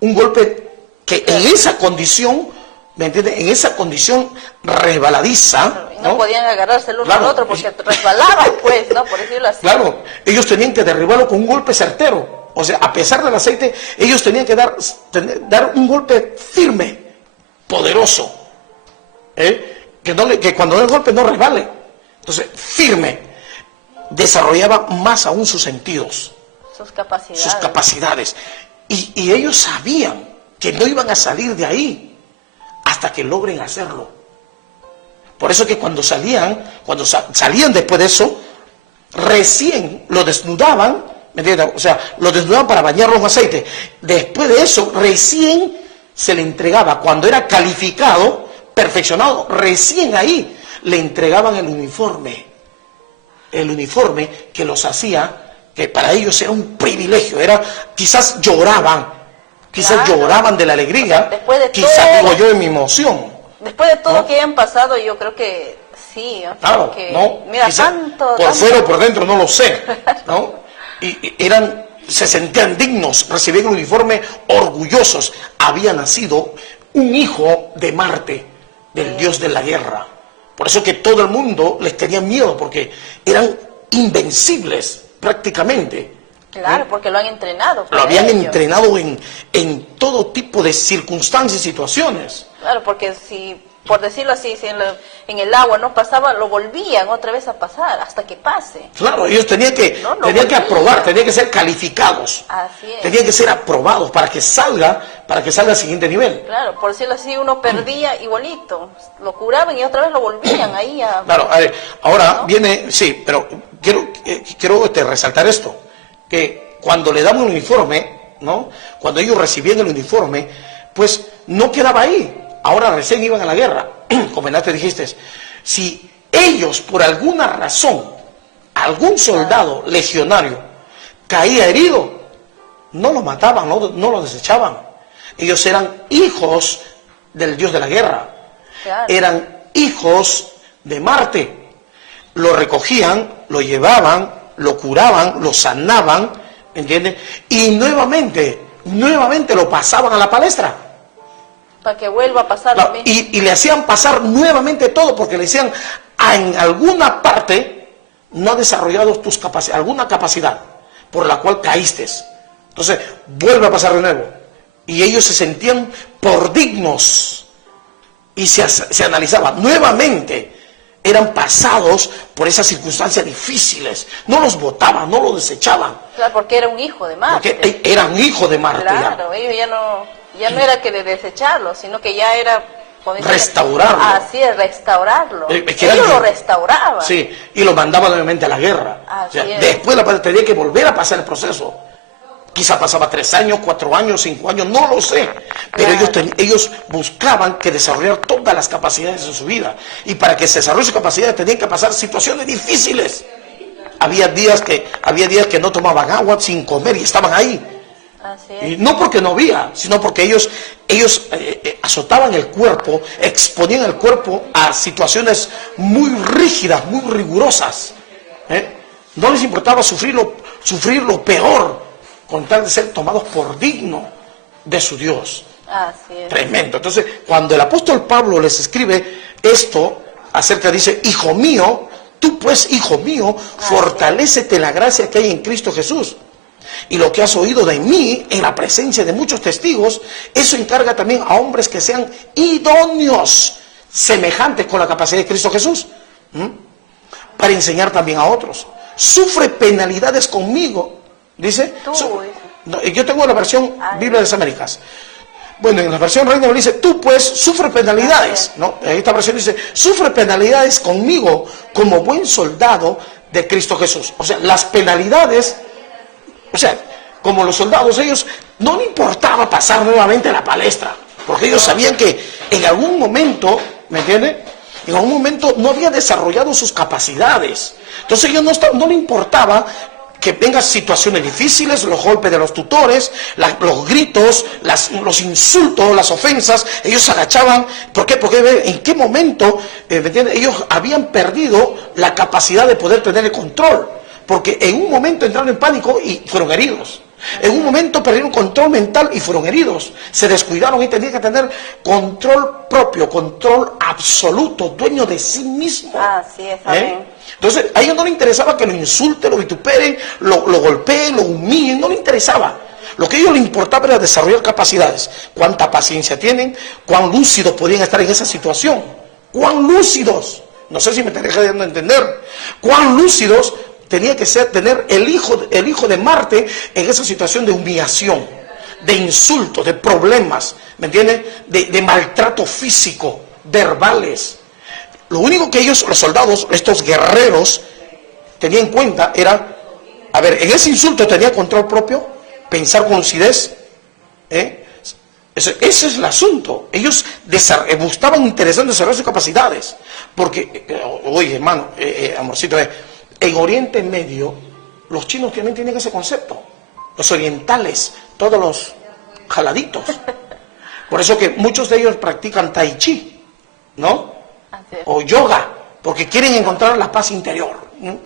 Un golpe que en esa condición, ¿me entiendes? En esa condición resbaladiza. No podían agarrarse el uno al otro porque resbalaban, pues, ¿no? Por decirlo así. Claro, ellos tenían que derribarlo con un golpe certero. O sea, a pesar del aceite, ellos tenían que dar un golpe firme, poderoso. Que cuando da el golpe no resbale. Entonces, firme. Desarrollaba más aún sus sentidos. Sus capacidades. Y ellos sabían que no iban a salir de ahí hasta que logren hacerlo. Por eso que cuando salían después de eso, recién lo desnudaban, ¿me entiendes? O sea, lo desnudaban para bañarlo en aceite. Después de eso, recién se le entregaba, cuando era calificado, perfeccionado, recién ahí le entregaban el uniforme que los hacía, que para ellos era un privilegio, quizás lloraban de la alegría, quizás digo yo en mi emoción. Después de todo que hayan pasado, yo creo que sí. Claro, mira, por fuera o por dentro no lo sé, ¿no? Y se sentían dignos, recibían el uniforme orgullosos. Había nacido un hijo de Marte, del Dios de la guerra. Por eso que todo el mundo les tenía miedo, porque eran invencibles prácticamente. Claro, porque lo han entrenado. Lo habían entrenado en todo tipo de circunstancias y situaciones. Claro, porque si, por decirlo así, si en el agua no pasaba, lo volvían otra vez a pasar hasta que pase. Claro, ellos tenían que aprobar, tenían que ser calificados. Así es. Tenían que ser aprobados para que salga al siguiente nivel. Claro, por decirlo así, uno perdía igualito. Lo curaban y otra vez lo volvían ahí a... Claro, ahora ¿no? Viene, sí, pero quiero resaltar esto. Que cuando le daban un uniforme, ¿no? Cuando ellos recibían el uniforme, pues no quedaba ahí. Ahora recién iban a la guerra. Como antes dijiste, si ellos por alguna razón, algún soldado legionario caía herido, no lo mataban, no lo desechaban. Ellos eran hijos del Dios de la guerra. Claro. Eran hijos de Marte. Lo recogían, lo llevaban, lo curaban, lo sanaban, ¿entiendes? Y nuevamente lo pasaban a la palestra. Para que vuelva a pasar lo mismo. Y le hacían pasar nuevamente todo, porque le decían, en alguna parte no has desarrollado tus capacidades, alguna capacidad por la cual caíste. Entonces, vuelve a pasar de nuevo. Y ellos se sentían por dignos. Y se analizaban nuevamente. Eran pasados por esas circunstancias difíciles. No los botaban, no los desechaban. Claro, porque era un hijo de Marte. Porque era un hijo de Marte. Claro, ellos ya no era que de desecharlo, sino que ya era... restaurarlo. Así es, restaurarlo. Ellos lo restauraban. Sí, y lo mandaban nuevamente a la guerra. Así es. Después tenía que volver a pasar el proceso. Quizá pasaba 3 años, 4 años, 5 años, no lo sé. Pero claro, ellos buscaban que desarrollar todas las capacidades en su vida. Y para que se desarrolle sus capacidades tenían que pasar situaciones difíciles. Había días que no tomaban agua sin comer y estaban ahí. Así es. Y no porque no había, sino porque ellos azotaban el cuerpo, exponían el cuerpo a situaciones muy rígidas, muy rigurosas. No les importaba sufrir lo peor, con tal de ser tomados por digno de su Dios. Así es. Tremendo. Entonces, cuando el apóstol Pablo les escribe esto, dice, hijo mío, tú pues, hijo mío, fortalécete en la gracia que hay en Cristo Jesús. Y lo que has oído de mí, en la presencia de muchos testigos, eso encarga también a hombres que sean idóneos, semejantes con la capacidad de Cristo Jesús, para enseñar también a otros. Sufre penalidades conmigo. Dice, yo tengo la versión Biblia de las Américas. Bueno, en la versión Reina dice, tú pues sufre penalidades, ¿no? Esta versión dice, sufre penalidades conmigo como buen soldado de Cristo Jesús. O sea, las penalidades, como los soldados, ellos no le importaba pasar nuevamente a la palestra, porque ellos sabían que en algún momento, ¿me entiende? En algún momento no había desarrollado sus capacidades. Entonces a ellos no le importaba que vengan situaciones difíciles, los golpes de los tutores, los gritos, los insultos, las ofensas. Ellos se agachaban. ¿Por qué? Porque en qué momento, ¿me entiendes? Ellos habían perdido la capacidad de poder tener el control. Porque en un momento entraron en pánico y fueron heridos. En un momento perdieron control mental y fueron heridos. Se descuidaron y tenían que tener control propio, control absoluto, dueño de sí mismo. Así es, amén. Entonces, a ellos no les interesaba que lo insulten, lo vituperen, lo golpeen, lo humillen, no les interesaba. Lo que a ellos les importaba era desarrollar capacidades. Cuánta paciencia tienen, cuán lúcidos podían estar en esa situación. Cuán lúcidos, no sé si me estaré dejando entender, cuán lúcidos tenía que tener el hijo de Marte en esa situación de humillación, de insultos, de problemas, ¿me entiendes? De maltrato físico, verbales. Lo único que ellos, los soldados, estos guerreros, tenían en cuenta era, en ese insulto tenía control propio, pensar con lucidez. Ese es el asunto. Ellos estaban interesados en desarrollar sus capacidades. Porque, oye hermano, amorcito, en Oriente Medio, los chinos también tienen ese concepto. Los orientales, todos los jaladitos. Por eso que muchos de ellos practican tai chi, ¿no? O yoga, porque quieren encontrar la paz interior, ¿no?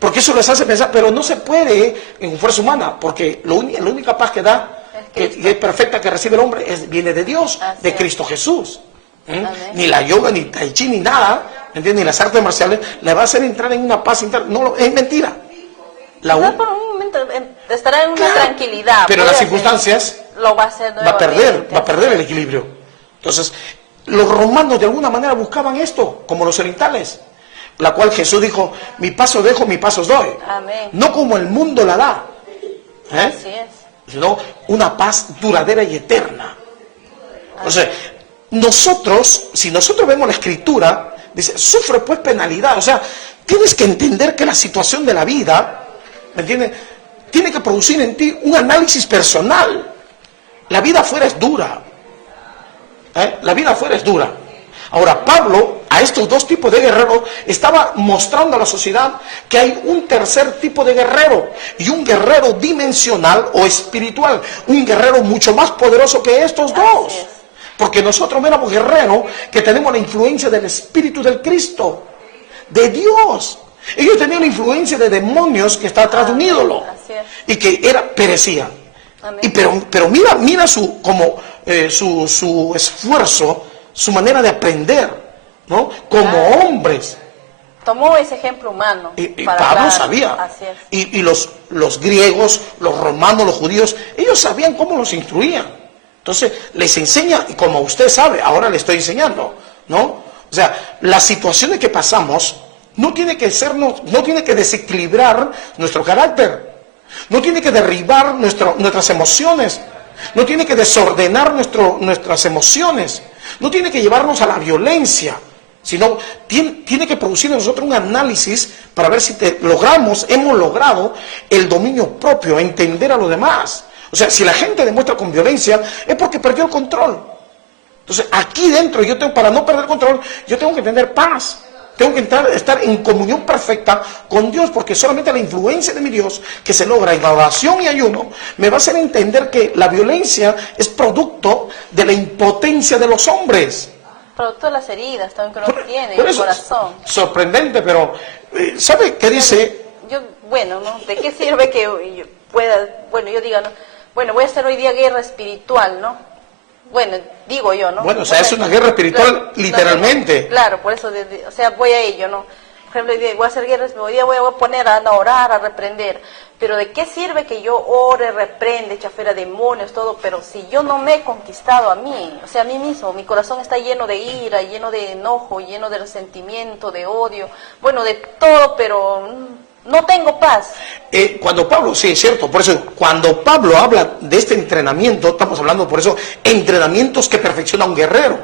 Porque eso les hace pensar, pero no se puede en fuerza humana, porque la única paz que da, que es perfecta, que recibe el hombre, viene de Dios, de Cristo Jesús. Ni la yoga, ni tai chi, ni nada, ¿me entiendes? Ni las artes marciales, le va a hacer entrar en una paz interna. No, es mentira. Por un momento estará en una tranquilidad. Pero las circunstancias lo va a hacer va a perder el equilibrio. Entonces, los romanos de alguna manera buscaban esto, como los orientales, la cual Jesús dijo, mi paso dejo, mi paso os doy. Amén. No como el mundo la da, Así es. sino una paz duradera y eterna. Entonces, si nosotros vemos la Escritura, dice, sufre pues penalidad. O sea, tienes que entender que la situación de la vida, ¿me entiendes?, tiene que producir en ti un análisis personal. La vida afuera es dura. La vida afuera es dura. Ahora, Pablo, a estos dos tipos de guerreros, estaba mostrando a la sociedad que hay un tercer tipo de guerrero, y un guerrero dimensional o espiritual, un guerrero mucho más poderoso que estos dos. Porque nosotros éramos guerreros que tenemos la influencia del Espíritu del Cristo, de Dios. Ellos tenían la influencia de demonios que está atrás de un ídolo y que perecía. Y pero mira su esfuerzo, su manera de aprender, ¿no? Como hombres. Tomó ese ejemplo humano. Y Pablo sabía. Y los griegos, los romanos, los judíos, ellos sabían cómo los instruían. Entonces les enseña, y como usted sabe, ahora le estoy enseñando, ¿no? O sea, las situaciones que pasamos no tiene que desequilibrar nuestro carácter, no tiene que derribar nuestras emociones, no tiene que desordenar nuestras emociones, no tiene que llevarnos a la violencia, sino tiene que producir en nosotros un análisis para ver si hemos logrado el dominio propio, entender a los demás. O sea, si la gente demuestra con violencia, es porque perdió el control. Entonces, aquí dentro, para no perder el control, yo tengo que tener paz. Tengo que estar en comunión perfecta con Dios, porque solamente la influencia de mi Dios, que se logra en la oración y ayuno, me va a hacer entender que la violencia es producto de la impotencia de los hombres. Producto de las heridas también que uno tiene en el corazón. Sorprendente, pero ¿sabe qué dice? ¿No? ¿De qué sirve que yo pueda, yo diga, ¿no? Voy a hacer hoy día guerra espiritual, ¿no? Digo yo, ¿no? Es una guerra espiritual, literalmente. Claro, por eso, voy a ello, ¿no? Por ejemplo, voy a hacer guerra, hoy día voy a poner a orar, a reprender. Pero ¿de qué sirve que yo ore, reprende, eche afuera demonios, todo? Pero si yo no me he conquistado a mí, a mí mismo, mi corazón está lleno de ira, lleno de enojo, lleno de resentimiento, de odio, de todo, pero no tengo paz. Cuando Pablo, sí, es cierto, por eso, cuando Pablo habla de este entrenamiento, estamos hablando por eso, entrenamientos que perfecciona un guerrero.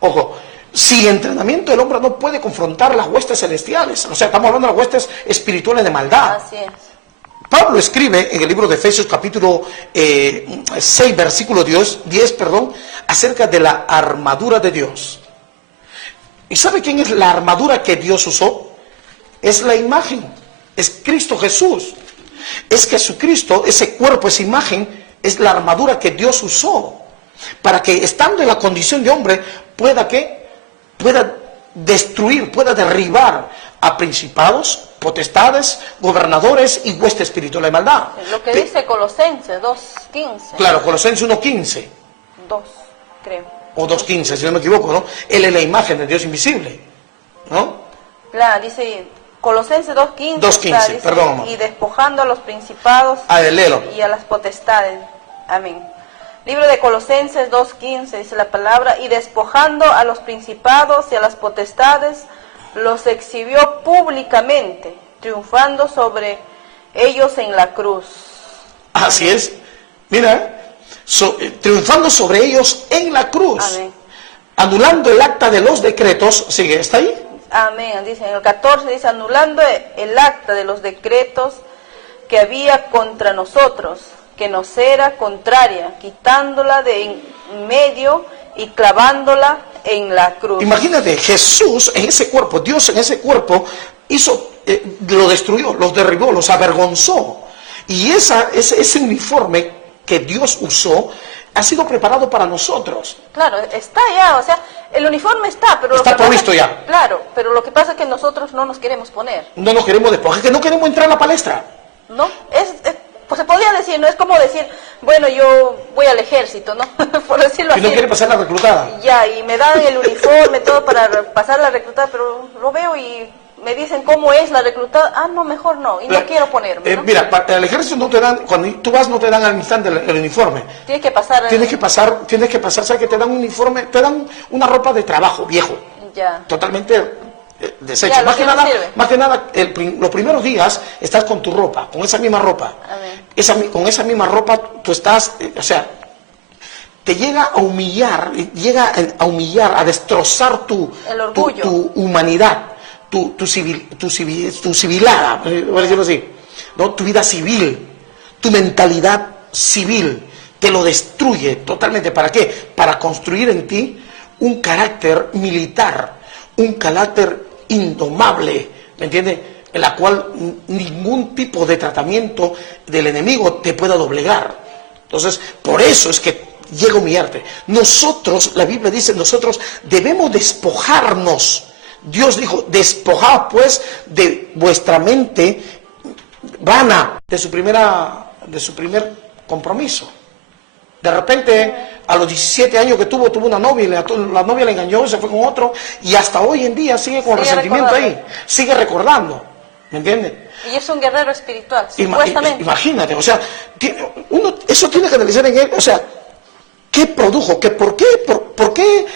Ojo, si entrenamiento el hombre no puede confrontar las huestes celestiales, estamos hablando de las huestes espirituales de maldad. Así es. Pablo escribe en el libro de Efesios capítulo 6, versículo 10, acerca de la armadura de Dios. ¿Y sabe quién es la armadura que Dios usó? Es la imagen. Es Cristo Jesús. Es Jesucristo, ese cuerpo, esa imagen, es la armadura que Dios usó para que, estando en la condición de hombre, pueda destruir, pueda derribar a principados, potestades, gobernadores y hueste espiritual de maldad. Lo que dice Colosenses 2:15. Claro, Colosenses 1:15. 2, creo. O 2:15, si no me equivoco, ¿no? Él es la imagen de Dios invisible, ¿no? Claro, dice Colosenses 2:15. 2:15, perdón, mamá. Y despojando a los principados y a las potestades. Amén. Libro de Colosenses 2:15 dice la palabra, y despojando a los principados y a las potestades, los exhibió públicamente, triunfando sobre ellos en la cruz. Así es. Mira, triunfando sobre ellos en la cruz. Amén. Anulando el acta de los decretos. ¿Sigue? ¿Está ahí? Amén. Dice en el 14, dice, anulando el acta de los decretos que había contra nosotros, que nos era contraria, quitándola de en medio y clavándola en la cruz. Imagínate, Jesús en ese cuerpo, Dios en ese cuerpo, lo destruyó, los derribó, los avergonzó. Y ese uniforme que Dios usó ha sido preparado para nosotros. Claro, está ya, el uniforme está, pero está provisto ya. Claro, pero lo que pasa es que nosotros no nos queremos poner. No nos queremos despojar, que no queremos entrar a la palestra. No, pues se podría decir, no es como decir, bueno, yo voy al ejército, ¿no? Por decirlo así. ¿Y no quiere pasar la reclutada? Ya, y me dan el uniforme, todo para pasar la reclutada, pero lo veo y me dicen cómo es la reclutada. Ah, no, mejor no, y no quiero ponerme, ¿no? Mira, al ejército no te dan, cuando tú vas no te dan al instante el uniforme. Tienes que pasar. Tienes que pasar, ¿sabes? Que te dan un uniforme, te dan una ropa de trabajo viejo. Ya. Totalmente desecho. Ya, Más que nada, sirve. los primeros días estás con tu ropa, con esa misma ropa. Con esa misma ropa tú estás, o sea, te llega a humillar, a destrozar tu humanidad, tu civilada, por decirlo así, ¿no? Tu vida civil, tu mentalidad civil, te lo destruye totalmente. ¿Para qué? Para construir en ti un carácter militar, un carácter indomable, ¿me entiendes? En la cual ningún tipo de tratamiento del enemigo te pueda doblegar. Entonces, por eso es que llega a humillarte. Nosotros, la Biblia dice, nosotros debemos despojarnos. Dios dijo, despojad pues de vuestra mente vana, de su primer compromiso. De repente, a los 17 años que tuvo una novia, y la novia le engañó, se fue con otro, y hasta hoy en día sigue con resentimiento ahí, sigue recordando, ¿me entiendes? Y es un guerrero espiritual, supuestamente. Imagínate, o sea, eso tiene que analizar en él, o sea, ¿qué produjo? ¿Por qué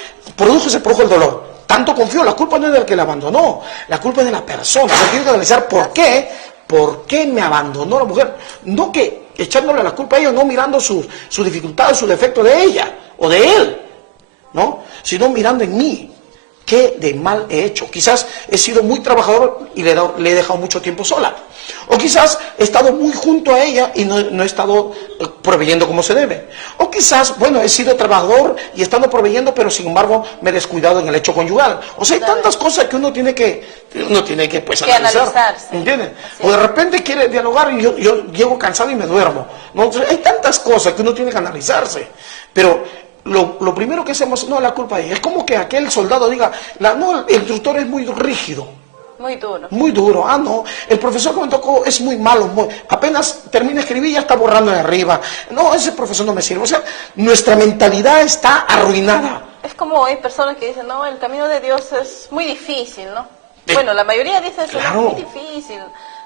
se produjo el dolor? Tanto confió, la culpa no es del que la abandonó, la culpa es de la persona. O sea, tiene que analizar por qué me abandonó la mujer. No que echándole la culpa a ella, no mirando sus dificultades, sus defectos de ella o de él, ¿no? Sino mirando en mí. ¿Qué de mal he hecho? Quizás he sido muy trabajador y le he dejado mucho tiempo sola. O quizás he estado muy junto a ella y no he estado proveyendo como se debe. O quizás, bueno, he sido trabajador y estando proveyendo, pero sin embargo me he descuidado en el hecho conyugal. O sea, hay tantas cosas que uno tiene que pues, analizar. Sí. ¿Entiendes? O de repente quiere dialogar y yo llego cansado y me duermo. ¿No? Entonces, hay tantas cosas que uno tiene que analizarse. Pero lo primero que hacemos, no, la culpa es como que aquel soldado diga, no, el instructor es muy rígido. Muy duro. Muy duro, no, el profesor que me tocó es muy malo, apenas termina de escribir y ya está borrando de arriba. No, ese profesor no me sirve. O sea, nuestra mentalidad está arruinada. Es como hay personas que dicen, no, el camino de Dios es muy difícil, ¿no? Bueno, la mayoría dice eso, claro. Es muy difícil.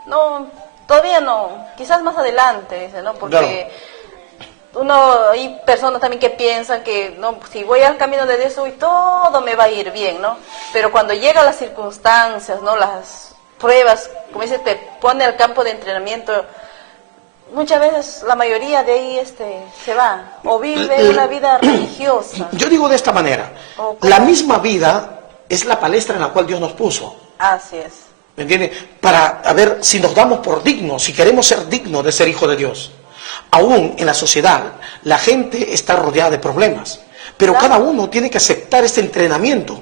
No, todavía no, quizás más adelante, dice, ¿no? Porque... Claro. Hay personas también que piensan que no, si voy al camino de Dios, todo me va a ir bien, ¿no? Pero cuando llegan las circunstancias, ¿no? Las pruebas, como dice, te pone al campo de entrenamiento, muchas veces la mayoría de ahí se va, o vive una vida religiosa. Yo digo de esta manera, la misma vida es la palestra en la cual Dios nos puso. Así es. ¿Me entiendes? Para ver si nos damos por dignos, si queremos ser dignos de ser hijo de Dios. Aún en la sociedad, la gente está rodeada de problemas, pero claro, cada uno tiene que aceptar este entrenamiento.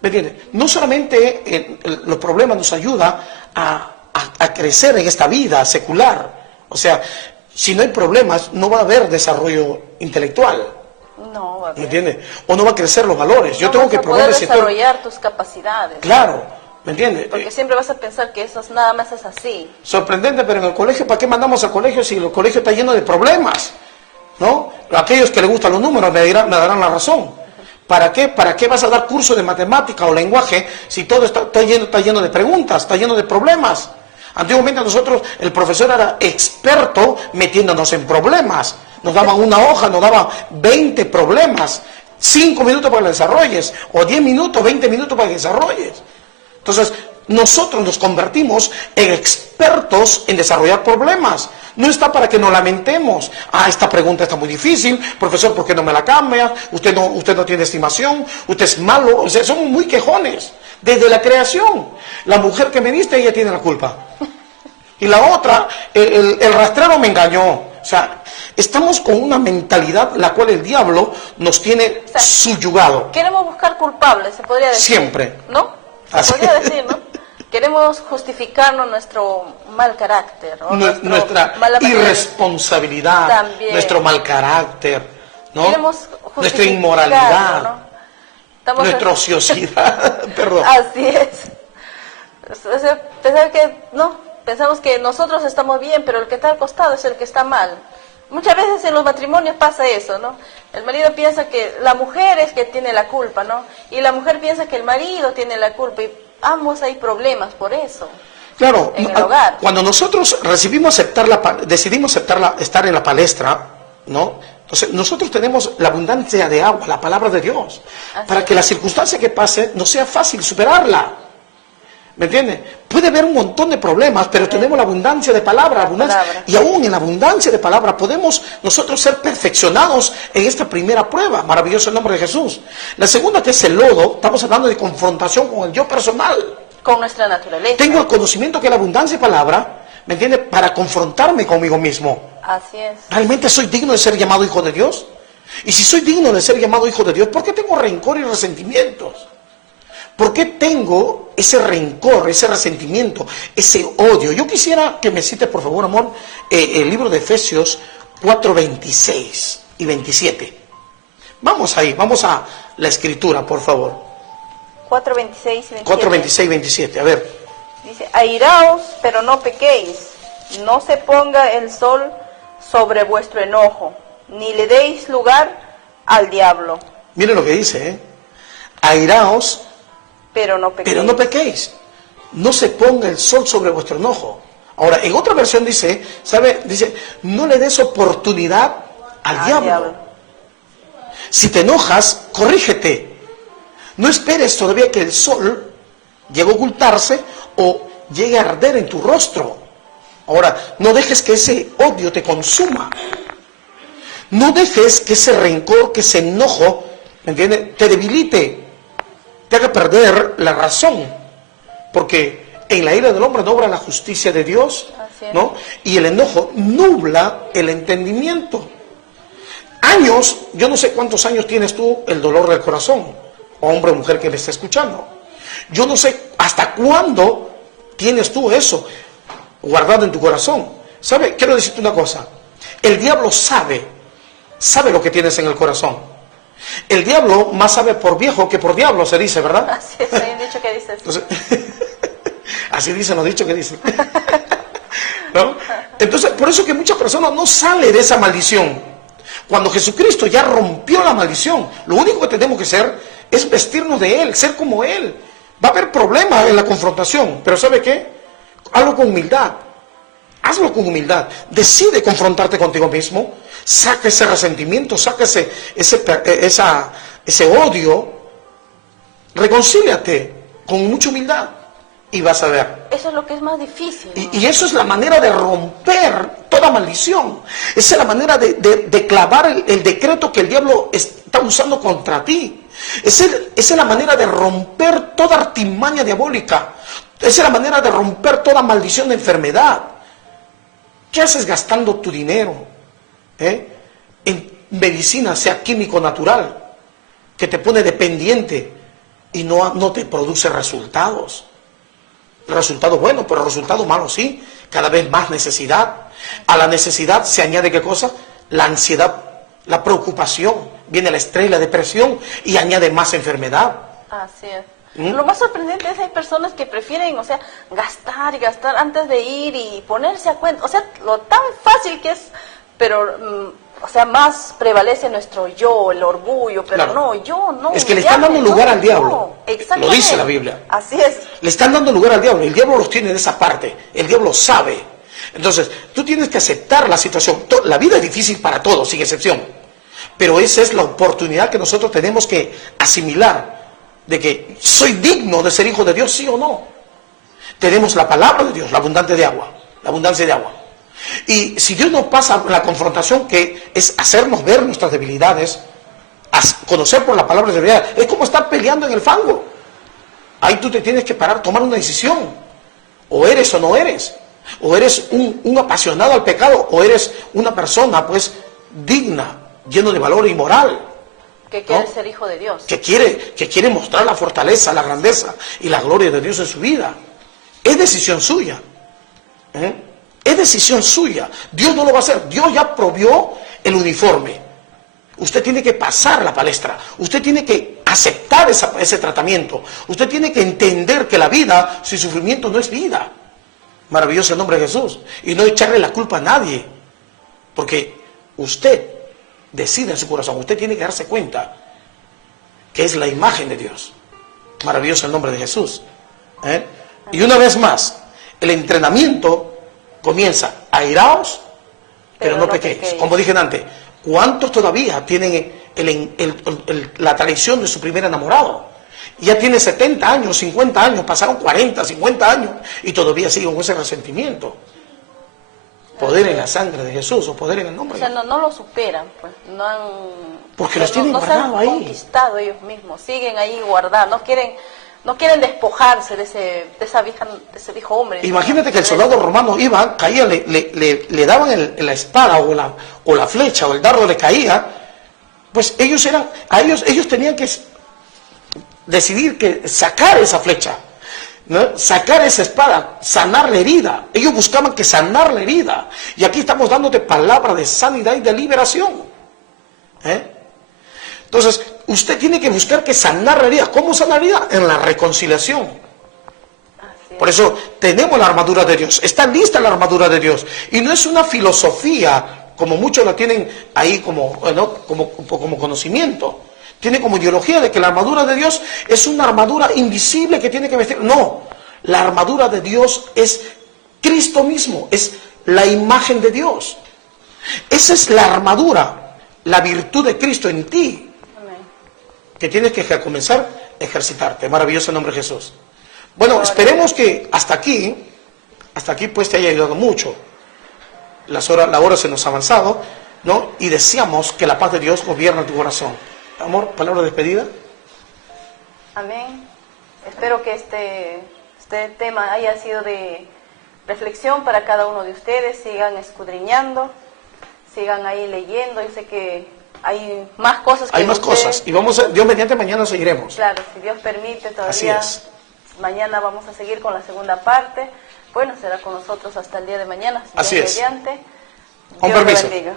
¿Me entiendes? No solamente los problemas nos ayudan a crecer en esta vida secular. O sea, si no hay problemas, no va a haber desarrollo intelectual. No va a haber. ¿Me entiendes? O no va a crecer los valores. Yo tengo que poder desarrollar tus capacidades. Claro. ¿Me entiendes? Porque siempre vas a pensar que eso nada más es así. Sorprendente, pero en el colegio, ¿para qué mandamos al colegio si el colegio está lleno de problemas? ¿No? Aquellos que les gustan los números me darán la razón. ¿Para qué vas a dar curso de matemática o lenguaje si todo está lleno de preguntas, está lleno de problemas? Antiguamente nosotros, el profesor era experto metiéndonos en problemas. Nos daban una hoja, nos daban 20 problemas, 5 minutos para que lo desarrolles, o 10 minutos, 20 minutos para que desarrolles. Entonces, nosotros nos convertimos en expertos en desarrollar problemas. No está para que nos lamentemos. Esta pregunta está muy difícil. Profesor, ¿por qué no me la cambia? Usted no tiene estimación. Usted es malo. O sea, somos muy quejones. Desde la creación. La mujer que me diste, ella tiene la culpa. Y la otra, el rastrero me engañó. O sea, estamos con una mentalidad la cual el diablo nos tiene subyugado. Queremos buscar culpables, se podría decir. Siempre. ¿No? Se podría decir, ¿no? Queremos justificarnos nuestro mal carácter, ¿no? Nuestra irresponsabilidad, también, nuestro mal carácter, ¿no? Nuestra inmoralidad, ¿no? Nuestra ociosidad, perdón. Así es. O sea, pensar que, no, Pensamos que nosotros estamos bien, pero el que está al costado es el que está mal. Muchas veces en los matrimonios pasa eso, ¿no? El marido piensa que la mujer es que tiene la culpa, ¿no? Y la mujer piensa que el marido tiene la culpa, y ambos hay problemas por eso. Claro, en el hogar. Cuando nosotros decidimos aceptar estar en la palestra, ¿no? Entonces, nosotros tenemos la abundancia de agua, la palabra de Dios, para que la circunstancia que pase no sea fácil superarla. ¿Me entiendes? Puede haber un montón de problemas, pero tenemos la abundancia de palabra, y aún en la abundancia de palabra podemos nosotros ser perfeccionados en esta primera prueba. Maravilloso el nombre de Jesús. La segunda, que es el lodo, estamos hablando de confrontación con el yo personal. Con nuestra naturaleza. Tengo el conocimiento que la abundancia de palabra, ¿me entiende?, para confrontarme conmigo mismo. Así es. ¿Realmente soy digno de ser llamado hijo de Dios? Y si soy digno de ser llamado hijo de Dios, ¿por qué tengo rencor y resentimientos? ¿Por qué tengo ese rencor, ese resentimiento, ese odio? Yo quisiera que me cites, por favor, amor, el libro de Efesios 4, 26 y 27. Vamos ahí, vamos a la escritura, por favor. 4, 26 y 27. 4, 26 y 27, a ver. Dice, airaos, pero no pequéis, no se ponga el sol sobre vuestro enojo, ni le deis lugar al diablo. Miren lo que dice, airaos, pero no pequéis. Pero no pequéis. No se ponga el sol sobre vuestro enojo. Ahora, en otra versión dice, ¿sabe? Dice, no le des oportunidad al diablo. Si te enojas, corrígete. No esperes todavía que el sol llegue a ocultarse o llegue a arder en tu rostro. Ahora, no dejes que ese odio te consuma. No dejes que ese rencor, que ese enojo, ¿me entiendes?, te debilite, te haga perder la razón, porque en la ira del hombre no obra la justicia de Dios, ¿no? Y el enojo nubla el entendimiento. Años, yo no sé cuántos años tienes tú el dolor del corazón, hombre o mujer que me está escuchando. Yo no sé hasta cuándo tienes tú eso guardado en tu corazón. ¿Sabe? Quiero decirte una cosa. El diablo sabe lo que tienes en el corazón. El diablo más sabe por viejo que por diablo, se dice, ¿verdad? Así es, hay un dicho que dice así. Entonces, así dicen los dichos que dicen. ¿No? Entonces, por eso que muchas personas no salen de esa maldición. Cuando Jesucristo ya rompió la maldición, lo único que tenemos que hacer es vestirnos de Él, ser como Él. Va a haber problemas en la confrontación, pero ¿sabe qué? Hazlo con humildad. Hazlo con humildad. Decide confrontarte contigo mismo. Saca ese resentimiento, saca ese odio. Reconcíliate con mucha humildad y vas a ver. Eso es lo que es más difícil, ¿no? Y eso es la manera de romper toda maldición. Esa es la manera de clavar el decreto que el diablo está usando contra ti. Esa es la manera de romper toda artimaña diabólica. Esa es la manera de romper toda maldición de enfermedad. ¿Qué haces gastando tu dinero en medicina, sea químico natural, que te pone dependiente y no te produce resultados? Resultados buenos, pero resultados malos sí. Cada vez más necesidad. A la necesidad se añade ¿qué cosa? La ansiedad, la preocupación. Viene el estrés, la depresión y añade más enfermedad. Así es. Lo más sorprendente es que hay personas que prefieren, gastar y gastar antes de ir y ponerse a cuenta. Lo tan fácil que es, pero, más prevalece nuestro yo, el orgullo, pero claro. No, yo no. Es que le están dando lugar al diablo. Exactamente. Lo dice la Biblia. Así es. Le están dando lugar al diablo. El diablo los tiene en esa parte. El diablo sabe. Entonces, tú tienes que aceptar la situación. La vida es difícil para todos, sin excepción. Pero esa es la oportunidad que nosotros tenemos que asimilar. De que soy digno de ser hijo de Dios, sí o no. Tenemos la palabra de Dios, la abundancia de agua. Y si Dios nos pasa la confrontación, que es hacernos ver nuestras debilidades, conocer por la palabra de verdad, es como estar peleando en el fango. Ahí tú te tienes que parar, tomar una decisión. O eres o no eres. O eres un apasionado al pecado, o eres una persona pues digna, lleno de valor y moral. Que quiere ser hijo de Dios. Que quiere mostrar la fortaleza, la grandeza y la gloria de Dios en su vida. Es decisión suya. Es decisión suya. Dios no lo va a hacer. Dios ya provió el uniforme. Usted tiene que pasar la palestra. Usted tiene que aceptar ese tratamiento. Usted tiene que entender que la vida sin sufrimiento no es vida. Maravilloso el nombre de Jesús. Y no echarle la culpa a nadie. Porque usted decide en su corazón. Usted tiene que darse cuenta que es la imagen de Dios. Maravilloso el nombre de Jesús. Y una vez más, el entrenamiento comienza: airaos, pero no pequéis. Como dije antes, ¿cuántos todavía tienen la traición de su primer enamorado? Ya tiene 70 años, 50 años, pasaron 40, 50 años y todavía siguen con ese resentimiento. Poder en la sangre de Jesús, o poder en el nombre de Jesús. No lo superan, pues, no han... Porque los tienen guardados ahí. No se han conquistado ellos mismos, siguen ahí guardados, no quieren despojarse de ese viejo hombre. Imagínate que el soldado romano iba, caía, le daban la espada o la flecha o el dardo le caía, pues ellos tenían que decidir que sacar esa flecha, ¿no? Sacar esa espada, sanar la herida. Ellos buscaban que sanar la herida. Y aquí estamos dándote palabra de sanidad y de liberación. Entonces, usted tiene que buscar que sanar la herida. ¿Cómo sanar la herida? En la reconciliación. Por eso tenemos la armadura de Dios. Está lista la armadura de Dios. Y no es una filosofía, como muchos la tienen ahí como conocimiento. Tiene como ideología de que la armadura de Dios es una armadura invisible que tiene que vestir. No, la armadura de Dios es Cristo mismo, es la imagen de Dios. Esa es la armadura, la virtud de Cristo en ti. Amén. Que tienes que comenzar a ejercitarte. Maravilloso el nombre de Jesús. Bueno, esperemos que hasta aquí pues te haya ayudado mucho. La hora se nos ha avanzado, ¿no? Y deseamos que la paz de Dios gobierne tu corazón. Amor, palabra de despedida. Amén. Espero que este tema haya sido de reflexión para cada uno de ustedes. Sigan escudriñando, sigan ahí leyendo. Yo sé que hay más cosas. Hay más cosas. Y Dios mediante, mañana seguiremos. Claro, si Dios permite todavía. Así es. Mañana vamos a seguir con la segunda parte. Bueno, será con nosotros hasta el día de mañana. Así es. Mediante. Con Dios permiso. te bendiga.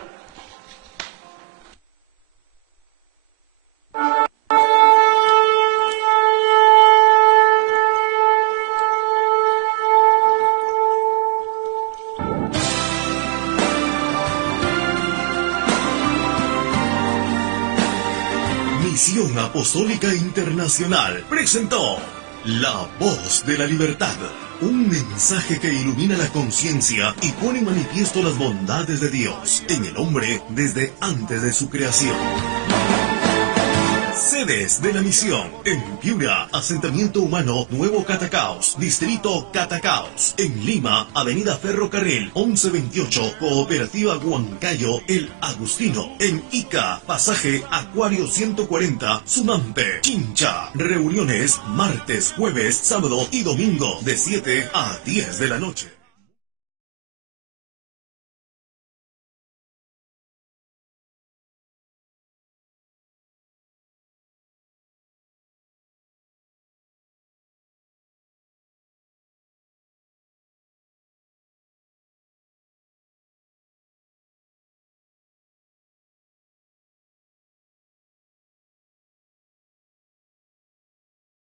Misión Apostólica Internacional presentó La Voz de la Libertad, un mensaje que ilumina la conciencia y pone en manifiesto las bondades de Dios en el hombre desde antes de su creación. Sedes de la misión: en Piura, Asentamiento Humano Nuevo Catacaos, Distrito Catacaos; en Lima, Avenida Ferrocarril 1128, Cooperativa Huancayo, El Agustino; en Ica, Pasaje Acuario 140, Sumampe, Chincha. Reuniones martes, jueves, sábado y domingo de 7 a 10 de la noche.